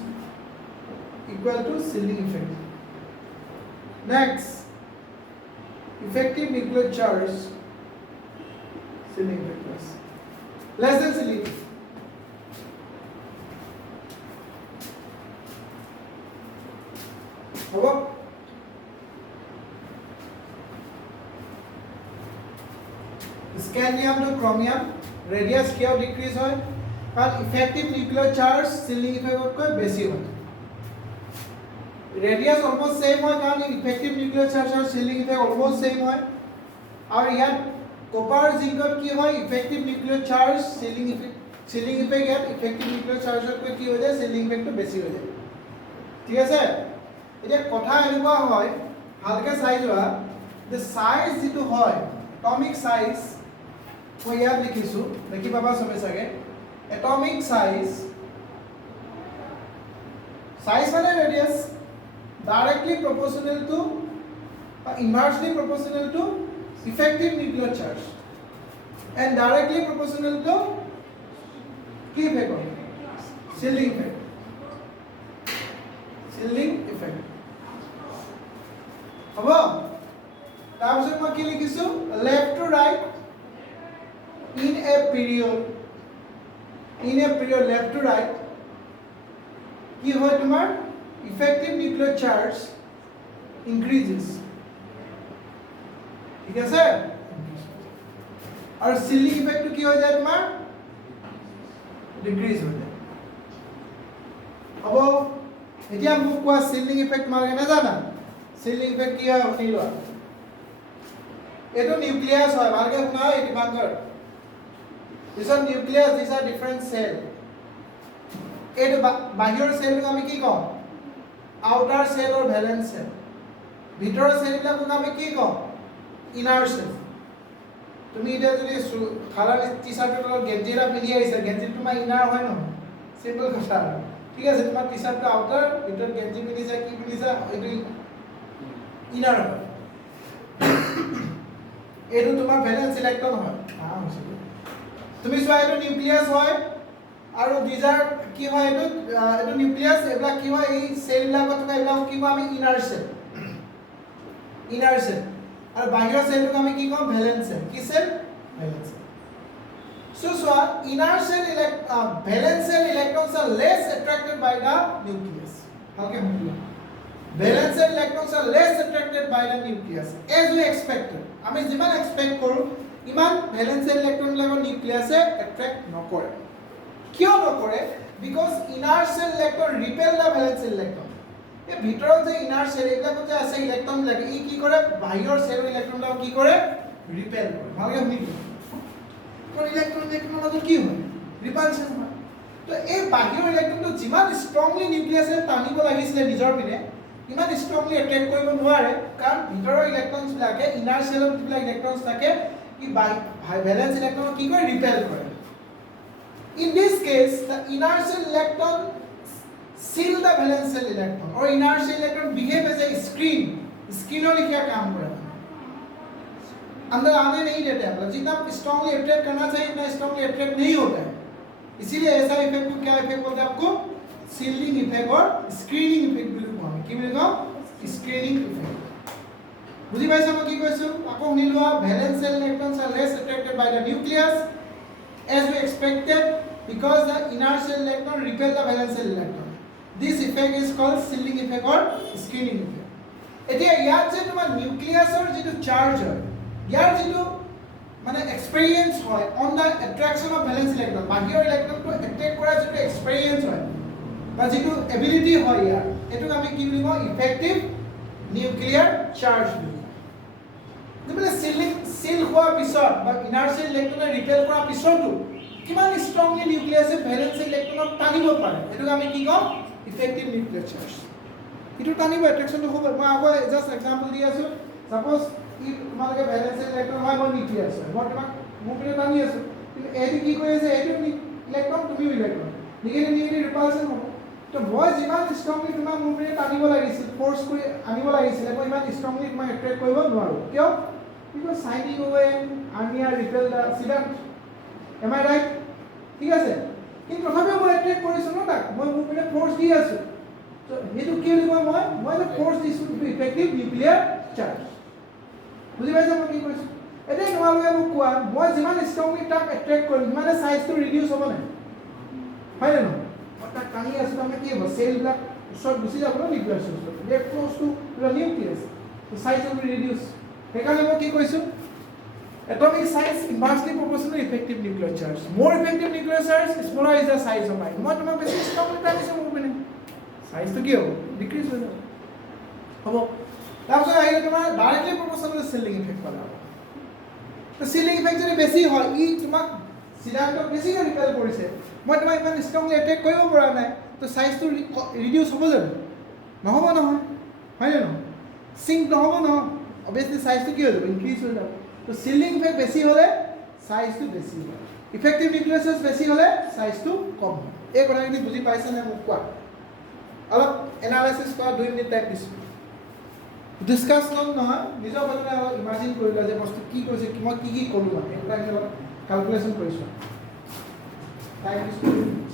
equal to shielding effect next effective nuclear charge shielding effect less than shielding hello scandium to chromium radius क्या decrease হয় কারণ effective nuclear charge shielding effect কৈ বেশি হয় radius almost same হয় কারণ effective nuclear charge আর shielding effect almost same হয় আর ইয়াত কপার জিঙ্কত কি হয় effective nuclear charge shielding effect ইয়াত effective nuclear charge কৈ কি হৈ যায় shielding effect তো বেশি হৈ যায় ঠিক আছে এতিয়া কথা এনেকুৱা হয় ভালকে চাই যোৱা the size যেটো হয় atomic size মই ইয়াত লিখিছো দেখি পাবা সবে চাগে atomic size মানে radius directly proportional to or inversely proportional to effective nuclear charge and directly proportional to কি effect shielding effect হ'ব তাৰপিছত মই কি লিখিছো left to right in a period left to right কি হয় তোমাৰ effective nuclear charge increases ঠিক আছে আৰু shielding effect কি হৈ যায় তোমাৰ decrease হৈ যায় হ'ব এতিয়া মোক কোৱা shielding effect তোমালোকে নাজানা shielding effect কি হয় শুনি লোৱা এটো নিউক্লিয়াস হয় ভালকে শুনা এই দিবাংকৰ These are nucleus, these are different cell. এই বাহিৰৰ সেলক আমি কি কম outer shell or valence shell ভিতৰৰ সেলবিলাকক আমি কি কম ইনাৰ সেল তুমি এটা যদি খালা টি-শাৰ্টৰ লগত গেঞ্জি এটা পিন্ধি আহিছা গেঞ্জি তোমাৰ ইনাৰ হয় ন সিম্পল কথা ঠিক আছে তোমাৰ টি-শাৰ্টটো আউটাৰ ভিতৰত গেঞ্জি পিন্ধিছা কি পিন্ধিছা এইটো ইনাৰ হয় এইটো তোমাৰ ভ্যালেন্স ইলেক্ট্ৰন হয় তুমি চোৱা এইটো নিউক্লিয়াস হয় আৰু দিজাৰ কি হয় এইটো নিউক্লিয়াস এবলা কি হয় এই সেল বিলাকত থকা এবলা কি কম আমি ইনাৰ সেল আৰু বাহিৰৰ সেলক আমি কি কম ভ্যালেন্স সেল কি shell valence shell so inner cell valence cell electrons are less attracted by the nucleus okay valence cell electrons are less attracted by the nucleus as we expected আমি যিমান expect কৰো ইমান valence cell electron বিলাকৰ নিউক্লিয়াসে attract নকৰে কিয় নকৰে because inner cell electron repel the valence cell electron এই ভিতৰত যে ইনাৰ সেল এইবিলাকত যে আছে ইলেক্ট্ৰন বিলাক ই কি কৰে বাহিৰৰ সেল ইলেক্ট্ৰন বিলাক কি কৰে ৰিপেল কৰে ভালকে শুনি কোন ইলেক্ট্ৰন মাজত কি হয় ৰিপালশন হয় তো এই বাহিৰৰ ইলেক্ট্ৰনটো যিমান ষ্ট্ৰংলি নিউক্লিয়াসে টানিব লাগিছিলে নিজৰ পিনে ইমান ষ্ট্ৰংলি এট্ৰেক্ট কৰিব নোৱাৰে কাৰণ ভিতৰৰ ইলেক্ট্ৰনছ বিলাকে ইনাৰ সেলত যিবিলাক ইলেক্ট্ৰনছ থাকে ই ভ্যালেন্স ইলেক্ট্ৰন কি কৰে ৰিপেল কৰে in this case the inner cell electron seal the valence cell electron or inner cell electron behave as a screen और क्या काम कर रहा है अंदर आने नहीं देते हैं जितना स्ट्रांगली अट्रैक्ट करना चाहिए इतना स्ट्रांगली अट्रैक्ट नहीं होता है इसीलिए ऐसा इफेक्ट को क्या इफेक्ट बोलते हैं आपको सीलिंग इफेक्ट और स्क्रीनिंग इफेक्ट भी बोलते हैं কি বুলি কওঁ স্ক্রিনিং ইফেক্ট বুজি পাইছা মই কি কৈছো আকৌ শুনি লোৱা valence shell electrons are less attracted by the nucleus as we expected because the inner cell electron repel the valence cell electron this effect is called shielding effect or screening effect এতিয়া ইয়াত যে তোমাৰ নিউক্লিয়াছৰ যেটো charge হয় ইয়াৰ যেটো মানে experience হয় on the attraction of valence electron বাহিৰৰ ইলেক্ট্ৰনটো এট্ৰেক্ট কৰা যেটো এক্সপেৰিয়েন্স হয় বা যেটো এবিলিটি হয় ইয়াৰ এটোক আমি কি বুলি কওঁ ইফেক্টিভ নিউক্লিয়াৰ চাৰ্জ বুলি কওঁ মানে সিল হোৱাৰ পিছত বা ইনাৰ সেল ইলেক্ট্ৰনে ৰিপেল কৰাৰ পিছতো কিমান ষ্ট্ৰংলি নিউক্লিয়াছে ভ্যালেন্স ইলেক্ট্ৰনক টানিব পাৰে এটোক আমি কি কম ইফেক্টিভ নিউক্লিয়াৰ চাৰ্জ ইটো টানিব এট্ৰেকশনটো হ'ব মই আকৌ জাস্ট এক্সাম্পল দি আছো সাপোজ ই তোমালোকে ভ্যালেন্স ইলেক্ট্ৰন হয় মই নিউক্লিয়াছ হয় মই তোমাক মুপিনে টানি আছো কিন্তু এটো কি কৰি আছে এটো ইলেক্ট্ৰন তুমি ইলেক্ট্ৰন নিগেটিভ নিগেটিভ ৰিপালশন হ'ব তো মই যিমান ষ্ট্ৰংলি তোমাক মুপিনে টানিব লাগিছিল ফোৰ্স কৰি আনিব লাগিছিল মই ইমান ষ্ট্ৰংলি মই এট্ৰেক্ট কৰিব নোৱাৰো কিয় because signing away armia repel the accident am I right ঠিক আছে কিন্তু তথাপিও মই এট্ৰেক্ট কৰিছো ন তাক মই মুপিনে ফোৰ্স দি আছো তো হেতু কি দিব মই যে ফোৰ্স দিছো টু ইফেক্টিভ নিউক্লিয়াৰ চাৰ্জ বুজি পাইছা মই কি কৈছো এটা তোমালোকে মোক কোৱা মই যিমান ষ্ট্ৰংলি তাক এট্ৰেক্ট কৰিম মানে সাইজটো ৰিডিউস হ'ব নাই হয় না মই তাক টানি আছো মানে কি হ'ব সেল বিলাক শৰ্ট গুচি যাব ন nuclear system they close to the nucleus the size will be reduced সেইকাৰণে মই কি কৈছো atomic size inversely proportional to effective nuclear charge more effective nuclear charge smaller is the size of ion মই তোমাক বেছি ষ্ট্ৰংলি টানিছো মোৰ মানে সাইজটো কি হ'ব ডিক্ৰিজ হৈ যাব হ'ব তাৰপিছত আহিলে তোমাৰ ডাইৰেক্টলি প্ৰপোৰ্শনেল সিলিং ইফেক্ট পালা তো সিলিং ইফেক্ট যদি বেছি হয় ই তোমাক সিদ্ধান্তক বেছি ৰিপেল কৰিছে মই তোমাক ইমান ষ্ট্ৰংলি এটেক কৰিব পৰা নাই তো সাইজটো ৰিডিউস হ'ব জানো নহ'ব নহয় হয় নে নহয় সিঙ্ক নহ'ব নহয় obviously সাইজটো কি হৈ যাব ইনক্ৰিজ হৈ যাব তো সিলিং ইফেক্ট বেছি হ'লে সাইজটো বেছি হয় ইফেক্টিভ নিউক্লিয়াৰ চাৰ্জ বেছি হ'লে সাইজটো কম হয় এই কথাখিনি বুজি পাইছা নে মোক কোৱা অলপ এনালাইসিস কৰা 2 মিনিট টাইম দিছো ডিসকাশন নহয় নিজৰ মতে অলপ ইমাজিন কৰিলা যে বস্তু কি কৈছে মই কি কৰো মানে এটা অলপ ক্যালকুলেশন কৰিছো টাইম দিছো 2 মিনিট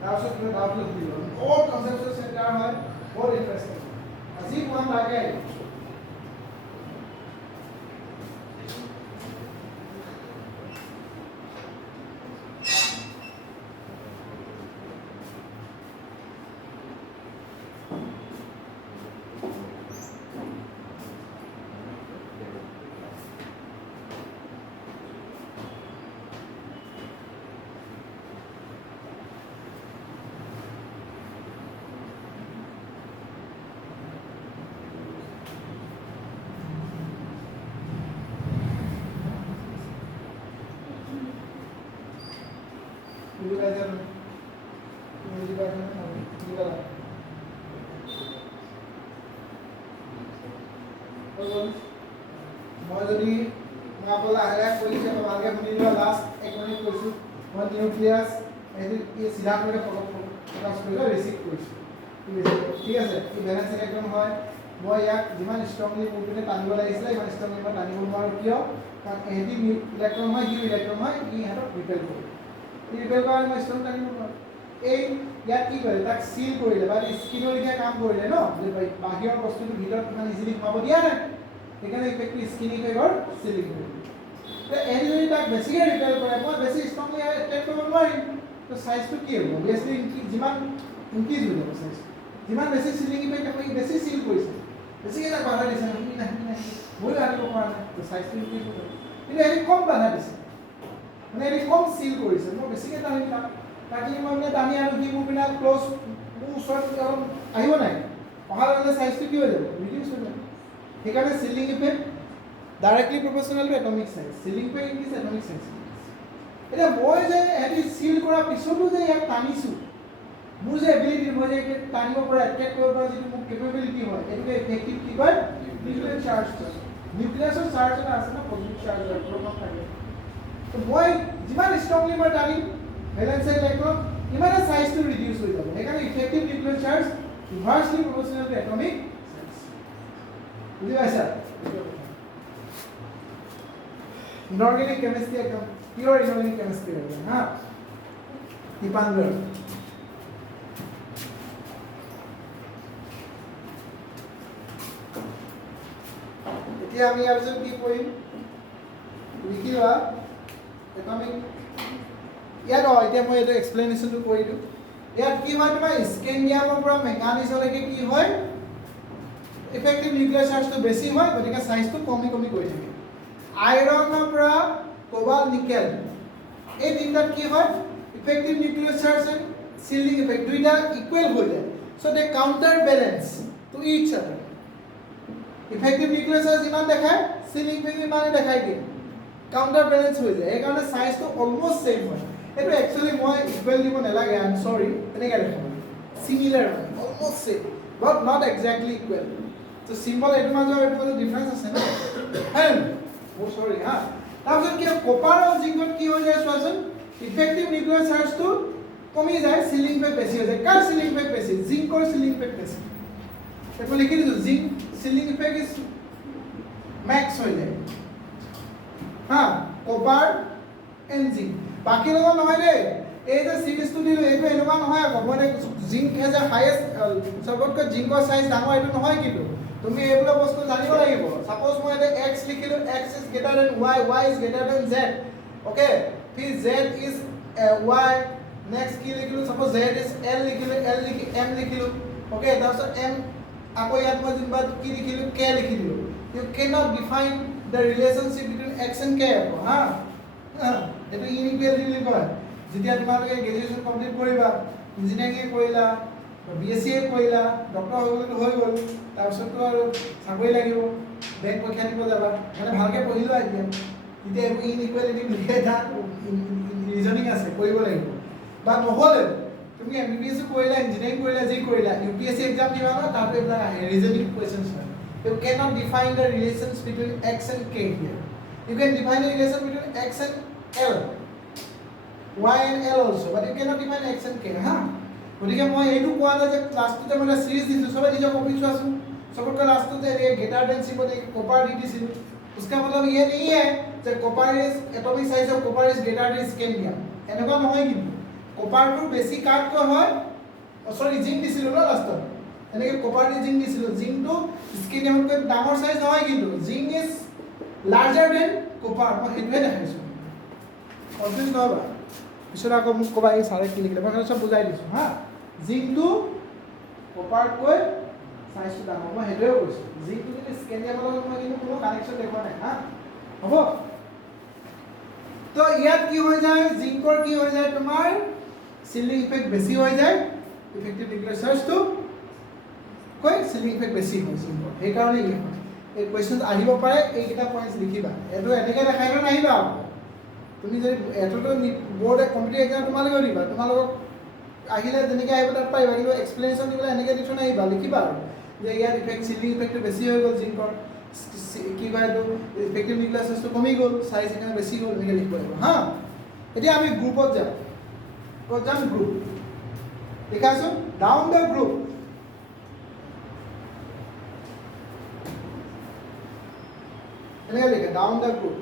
তাৰপিছত কিবা ডাউট দিলো অল কনসেপ্টছৰ চেণ্টাৰ হয় বহুত ইন্টাৰেষ্টিং আজি কোৱা লাগে মই যদি মই আপোনাক আগে কৈছে তো ভালকে শুনি লোৱা লাষ্ট এক মিনিট কৈছো মই নিউক্লিয়াস এই সিধা কৰি ফোকাস কৰি ৰিসিভ কৰিছো ঠিক আছে এই ব্যালেন্স ইলেক্ট্ৰন হয় মই ইয়াক যিমান ষ্ট্ৰংলি মুপিনে টানিব লাগিছিলে ইমান ষ্ট্ৰংলি মই টানিব নোৱাৰো কিয় কাৰণ এটি ইলেক্ট্ৰন হয় হিউ ইলেক্ট্ৰন হয় ই হেতক ৰিপেল কৰে ই ৰিপেল কৰে মই ষ্ট্ৰং টানিব নোৱাৰো এই ইয়াত কি কৰে তাক সিল কৰিলে বা স্কিনৰ লিখা কাম কৰিলে ন যে বাহিৰৰ বস্তুটো ভিতৰত ইমান ইজিলি সোমাব দিয়া নাই সেইকাৰণে ইফেক্টিভ স্কিন ইফেক্টৰ সিলিং কৰে তো এই যদি তাক বেছিকৈ ৰিপেল কৰে মই বেছি ষ্ট্ৰংলি এটেক কৰিব নোৱাৰিম তো সাইজটো কি হ'ব অবভিয়াছলি যিমান ইনক্ৰিজ হৈ যাব সাইজ যিমান বেছি সিলিং ইফেক্ট আপুনি বেছি সিল কৰিছে বেছিকৈ তাক বাধা দিছে নাই মই আনিব পৰা নাই তো সাইজটো ইনক্ৰিজ হ'ব কিন্তু এটি কম বাধা দিছে মানে এটি কম সিল কৰিছে মই বেছিকৈ টানি তাকি মই মানে টানি আৰু কি মোৰ বিনা ক্লোজ মোৰ ওচৰত আহিব নাই অহাৰ লগে সাইজটো কি হৈ যাব ৰিডিউস হৈ যাব সেইকাৰণে shielding effect directly proportional to atomic size shielding effect is atomic size এতিয়া মই যে এটি সিল কৰা পিছতো যে ইয়াক টানিছো মোৰ যে এবিলিটি মই যে টানিব পৰা এট্ৰেক্ট কৰিব পৰা যিটো মোৰ কেপেবিলিটি হয় এটোকে ইফেক্টিভ কি কয় নিউক্লিয়াৰ চাৰ্জ নিউক্লিয়াছৰ চাৰ্জ এটা আছে না পজিটিভ চাৰ্জ প্ৰথম থাকে তো মই যিমান ষ্ট্ৰংলি মই টানিম ভ্যালেন্স ইলেক্ট্ৰন ইমানে সাইজটো ৰিডিউস হৈ যাব সেইকাৰণে effective nuclear charge inversely proportional to atomic size বুজি পাইছা ইনঅৰ্গানিক কেমিস্ট্ৰি একদম পিওৰ ইনঅৰ্গানিক কেমিস্ট্ৰি একদম হ্যাঁ দীপাঙ্কৰ এতিয়া আমি ইয়াৰ পিছত কি কৰিম লিখি লোৱা এটমিক ইয়াত এতিয়া মই এটা এক্সপ্লেনেশ্যনটো কৰি দিওঁ ইয়াত কি হয় তোমাৰ স্কেন্ডিয়ামৰ পৰা মেংগানিজলৈকে কি হয় ইফেক্টিভ নিউক্লিয়াৰ চাৰ্জটো বেছি হয় গতিকে সাইজটো কমি গৈ থাকে আইৰণৰ পৰা কোবাল্ট নিকেল এই তিনটাত কি হয় effective nuclear charge and ceiling effect দুইটা ইকুৱেল হৈ যায় so they counter balance two ইচ আদাৰ ইফেক্টিভ নিউক্লিয়াৰ চাৰ্জ যিমান দেখায় সিলিং ফেক মানে দেখাই দিয়ে কাউন্টাৰ বেলেন্স হৈ যায় এই কাৰণে সাইজটো অলমোস্ট সেম হয় এটো একচুয়ালি মই ইকুৱেল দিব নালাগে আই এম সৰি এনেকৈ দেখাব সিমিলাৰ হয় almost same but not exactly equal তো সিম্বল এটো মাজৰ ডিফাৰেন্স আছে না হ্যাঁ ও সৰি হা তাৰপিছত কি কপাৰ আৰু জিংকত কি হৈ যায় চোৱাচোন ইফেক্টিভ নিউক্লিয়াৰ চাৰ্জটো কমি যায় সিলিং ফেক বেছি হৈ যায় কাৰ সিলিং ফেক বেছি জিংকৰ সিলিং ফেক বেছি এটো লিখি দিছো zinc ceiling fake is max হৈ যায় হা কপাৰ এন্ড জিংক বাকি লগত নহয় দেই এই যে সিৰিজটো দিলো এইটো এনেকুৱা নহয় আকৌ মই জিংক হেজ এ হাইয়েস্ট সবতকৈ জিংকৰ সাইজ ডাঙৰ এইটো নহয় কিন্তু তুমি এইবোৰ বস্তু জানিব লাগিব সাপোজ মই এটা x লিখিলো x is greater than y y is greater than z okay फिर z is y next কি লিখিলো সাপোজ z is l লিখিলো l লিখি m লিখিলো okay তাৰপিছত m আকৌ ইয়াত মই যেনিবা কি লিখিলো k লিখিলো you cannot define the relationship between x and k হা এটো ইনইকুৱেলিটি বুলি কয় যেতিয়া তোমালোকে গ্ৰেজুৱেচন কমপ্লিট কৰিবা ইঞ্জিনিয়াৰিং কৰিলা বিএসসি কৰিলা ডক্টৰ হৈ গ'ল তাৰপিছত তো আৰু চাকৰি লাগিব বেংক পৰীক্ষা দিব যাবা মানে ভালকে পঢ়িলো এতিয়া এতিয়া এইবোৰ ইনইকুৱেলিটি বুলি এটা ৰিজনিং আছে কৰিব লাগিব বা নহ'লে তুমি এমবিবিএস কৰিলা ইঞ্জিনিয়াৰিং কৰিলা যি কৰিলা ইউপিএসসি এক্সাম দিবা না তাতে এইবিলাক আহে ৰিজনিং কোৱেশ্চনছ হয় you cannot define the relations between x and k here you can define the relation between x and l y and l also but you cannot define x and k ha গতিকে মই এইটো কোৱা নাই যে ক্লাছটোতে মই সিৰিজ দিছো সবাই নিজে কপি চোৱাছো सबका लास्टতে এই গ্রেটার দেন সিম্বল एक कॉपर दी थी उसका मतलब ये नहीं है যে copper is atomic size of copper is greater than scandium এনেকুৱা নহয় কিন্তু কপাৰটো বেছি কাট কৈ হয় সৰি জিংক দিছিলো না লাষ্টত এনেকে কপাৰ দি জিংক দিছিলো জিংকটো স্কেন্ডিয়ামতকৈ ডাঙৰ সাইজ নহয় কিন্তু zinc is larger than copper মই হেতুৱে দেখাইছো কনফিউজ নহবা পিছত আকৌ মোক কবা এই সাৰে কি লিখিলে মই সব বুজাই দিছো হা জিংকটো কপাৰতকৈ সাইজটো ডাঙৰ মই হেতুৱে কৈছো জিংকটো যদি স্কেন্ডিয়ামৰ লগত মই কিন্তু কোনো কানেকচন দেখুৱা নাই হা হ'ব তো ইয়াত কি হৈ যায় জিংকৰ কি হৈ যায় তোমাৰ সিলিং ইফেক্ট বেছি হৈ যায় ইফেক্টিভ নিউক্লিয়াৰ চাৰ্জটো কৈ সিলিং ইফেক্ট বেছি হয় জিংকৰ এই কাৰণে এই হয় এই কোৱেশ্চন আহিব পাৰে এইকেইটা পইণ্টছ লিখিবা এটো এনেকৈ দেখাই নাহিবা তুমি যদি এটোটো বোৰ্ড কম্পিটিটিভ এক্সাম তোমালোকে দিবা তোমালোকক আহিলে যেনেকৈ আহিব তাত পাৰিবা কিন্তু এক্সপ্লেনেশ্যন দিবলৈ এনেকৈ দি থৈ নাহিবা লিখিবা আৰু যে ইয়াৰ ইফেক্ট সিলিং ইফেক্টটো বেছি হৈ গ'ল জিংকৰ কি কয় এইটো ইফেক্টিভ নিউক্লিয়াৰ চাৰ্জটো কমি গ'ল সাইজ এখানে বেছি গ'ল এনেকৈ লিখিব লাগিব হা এতিয়া আমি গ্ৰুপত যাম ক'ত যাম গ্ৰুপ লিখাছো ডাউন দ্য গ্ৰুপ এনেকৈ লিখা ডাউন দ্য গ্ৰুপ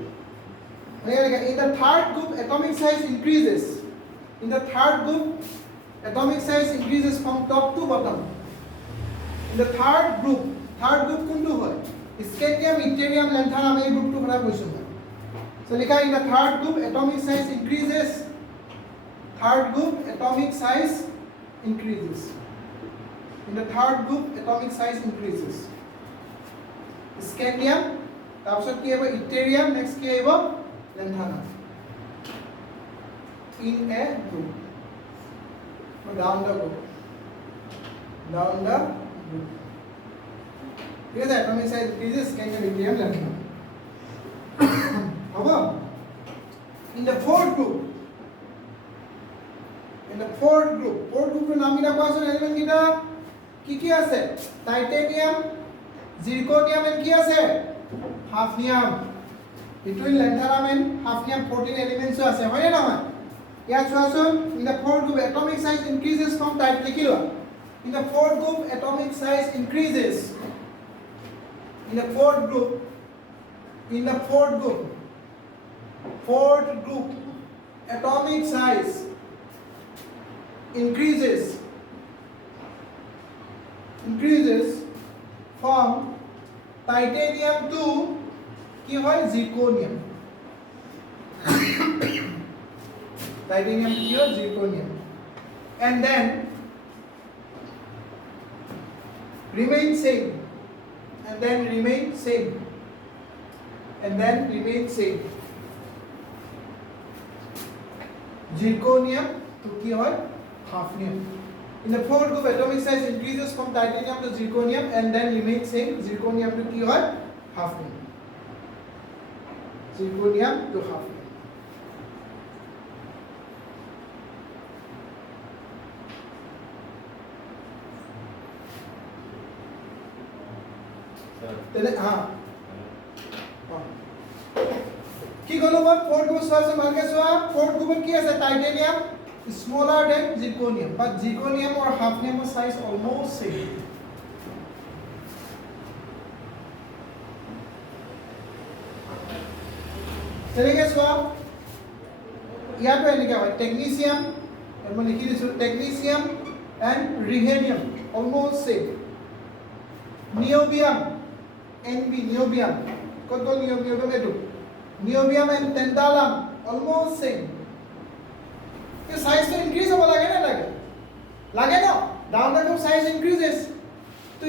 এনেকৈ লিখা in the third group atomic size increases in the third group atomic size increases from top to bottom in the third group কোনটো হয় স্কেন্ডিয়াম ইথেৰিয়াম লেন্থাৰ আমি এই গ্ৰুপটো কথা কৈছো সো লিখা in the third group atomic size increases third group atomic size increases in the third group atomic size increases scandium তাৰপিছত কি হ'ব ইথেৰিয়াম নেক্সট কি হ'ব লেন্থানা in a group down the group ঠিক আছে atomic size increases scandium ichtherium lanthanum হ'ব in the fourth group fourth group নাম কিটা কোৱাচোন এলিমেন্ট কিটা কি আছে টাইটেনিয়াম জিৰকনিয়াম এন্ড কি আছে hafnium between lanthanum and hafnium 14 elements আছে হয় না নহয় ইয়াত চোৱাচোন in the fourth group atomic size increases from type লিখিলো in the fourth group atomic size increases in the fourth group atomic size increases from titanium to কি হয় zirconium titanium to zirconium and then remain same zirconium to কি হয় hafnium in the fourth group atomic size increases from titanium to zirconium and then remain same zirconium to কি হয় hafnium zirconium to hafnium. কি গলো মই fourth group সোয়া ভালকে সোয়া fourth গ্রুপত কি আছে titanium smaller than zirconium but zirconium or hafnium size almost same. তেনেকে সোয়া ইয়াতো এনেকে হয় টেকনিচিয়াম মই লিখি দিছো টেকনিচিয়াম and rhenium almost same. Niobium NB niobium কত niobium এটো niobium and tantalum almost same. ये साइज तो इंक्रीज होगा लगे ना down the group size increases तो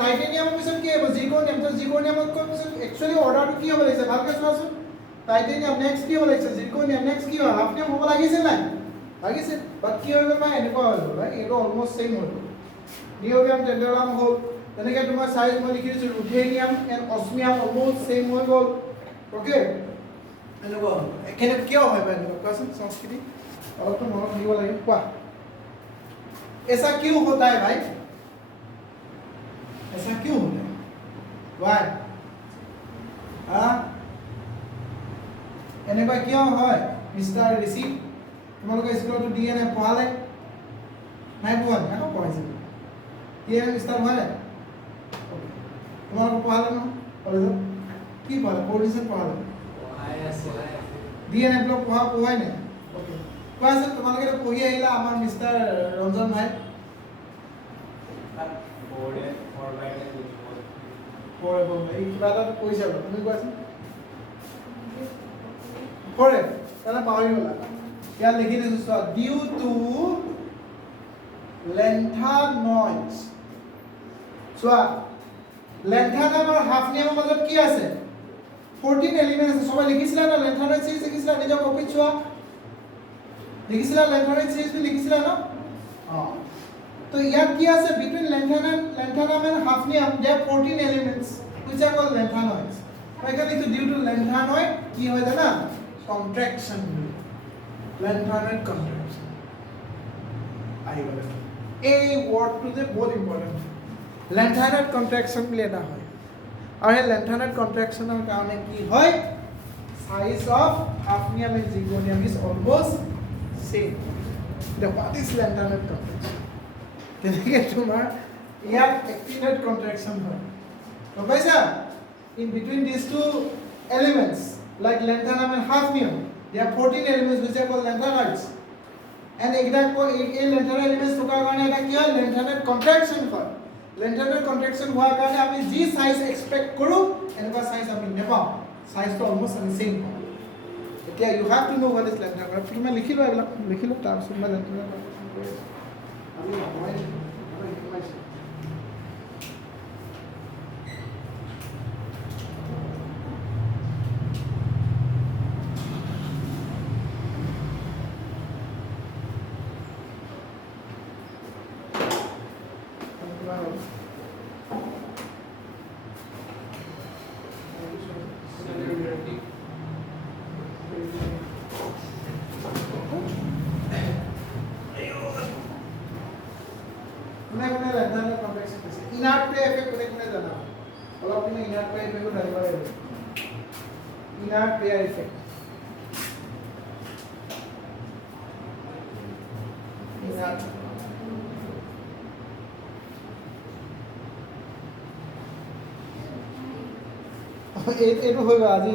टाइटेनियम में सब क्या है जिर्कोनियम तो जिर्कोनियम को एक्चुअली ऑर्डर की हो লাগিছে ভালকে শুনাছো টাইটেনিয়াম নেক্সট কি हो লাগিছে জির্কোনিয়াম নেক্সট কি হয় হাফনিয়াম হ'ব লাগিছে না লাগিছে বাট কি হৈ গ'ল ভাই এনেকুৱা হৈ গ'ল ভাই এটো অলমোস্ট সেম হৈ গ'ল নিওবিয়াম টেন্ডারাম হ'ল তেনেকে তোমাৰ সাইজ মই লিখি দিছো ৰুথেনিয়াম এন্ড অসমিয়াম অলমোস্ট সেম হৈ গ'ল ওকে এনেকুৱা এখানে কিয় হয় ভাই এনেকুৱা কোৱাচোন সংস্কৃতি और तो मोहन नहीं बोला ये क्या ऐसा क्यों होता है भाई ऐसा क्यों होता है वाई এনেকুৱা কিয় হয় মিস্টার ঋষি তোমালোকে স্কুলত ডিএনএ পঢ়ালে নাই পঢ়া না পঢ়াইছে ডিএনএ মিস্টার হয় তোমালোকে পঢ়ালে ন কলেজত কি পঢ়ালে পঢ়িছে পঢ়ালে ডিএনএ ব্লক পঢ়াই নাই ওকে কোৱাচোন তোমালোকে পঢ়ি আহিলা আমাৰ মিস্টাৰ ৰঞ্জন ভাই কিবা এটা কৈছা তুমি কোৱাচোন ফৰে তাহলে পাহৰি গলা ইয়াত লিখি দিছো চোৱা ডিউ টু লেন্থানয়েডছ চোৱা লেন্থানয়েড আৰু হাফনিয়ামৰ মাজত কি আছে 14 এলিমেন্ট আছে সবাই লিখিছিলা না লেন্থানয়েড সিরিজ লিখিছিলা নিজৰ কপিত চোৱা লিখিছিলা লেন্থানয়েড সিরিজ লিখিছিলা না তো ইয়াত কি আছে between lanthanoid and hafnium there 14 elements which are called lanthanoids এখানে তো ডিউ টু লেন্থানয়েড কি হয় জানা contraction lanthanoid contraction आई वाला ए वर्ड टू द बहुत इंपॉर्टेंट lanthanoid contraction लेना है और ये lanthanoid contraction के कारण की হয় size of hafnium and zirconium is almost same the what is lanthanoid contraction देखिए तुम्हारा यहाँ actinide contraction है तो पैसा in between these two elements like lanthanum and hafnium there are 14 elements which are called lanthanoids and example a lanthanoid elements থকা কাৰণে এটা কি হয় lanthanoid contraction হয় lanthanoid contraction হোৱাৰ কাৰণে আমি যি সাইজ এক্সপেক্ট কৰো এনেকুৱা সাইজ আমি নেপাওঁ সাইজটো অলমোস্ট সেম হয় এতিয়া you have to know what is lanthanoid তুমি লিখিলো এইবিলাক লিখিলো তাৰ পিছত মই lanthanoid contraction কৰি আমি ইনফরমেশন inert play effect কোনে জানা অলপ তুমি inert play effect জানিব লাগিব inert play effect inert এইটো হৈ গ'ল আজি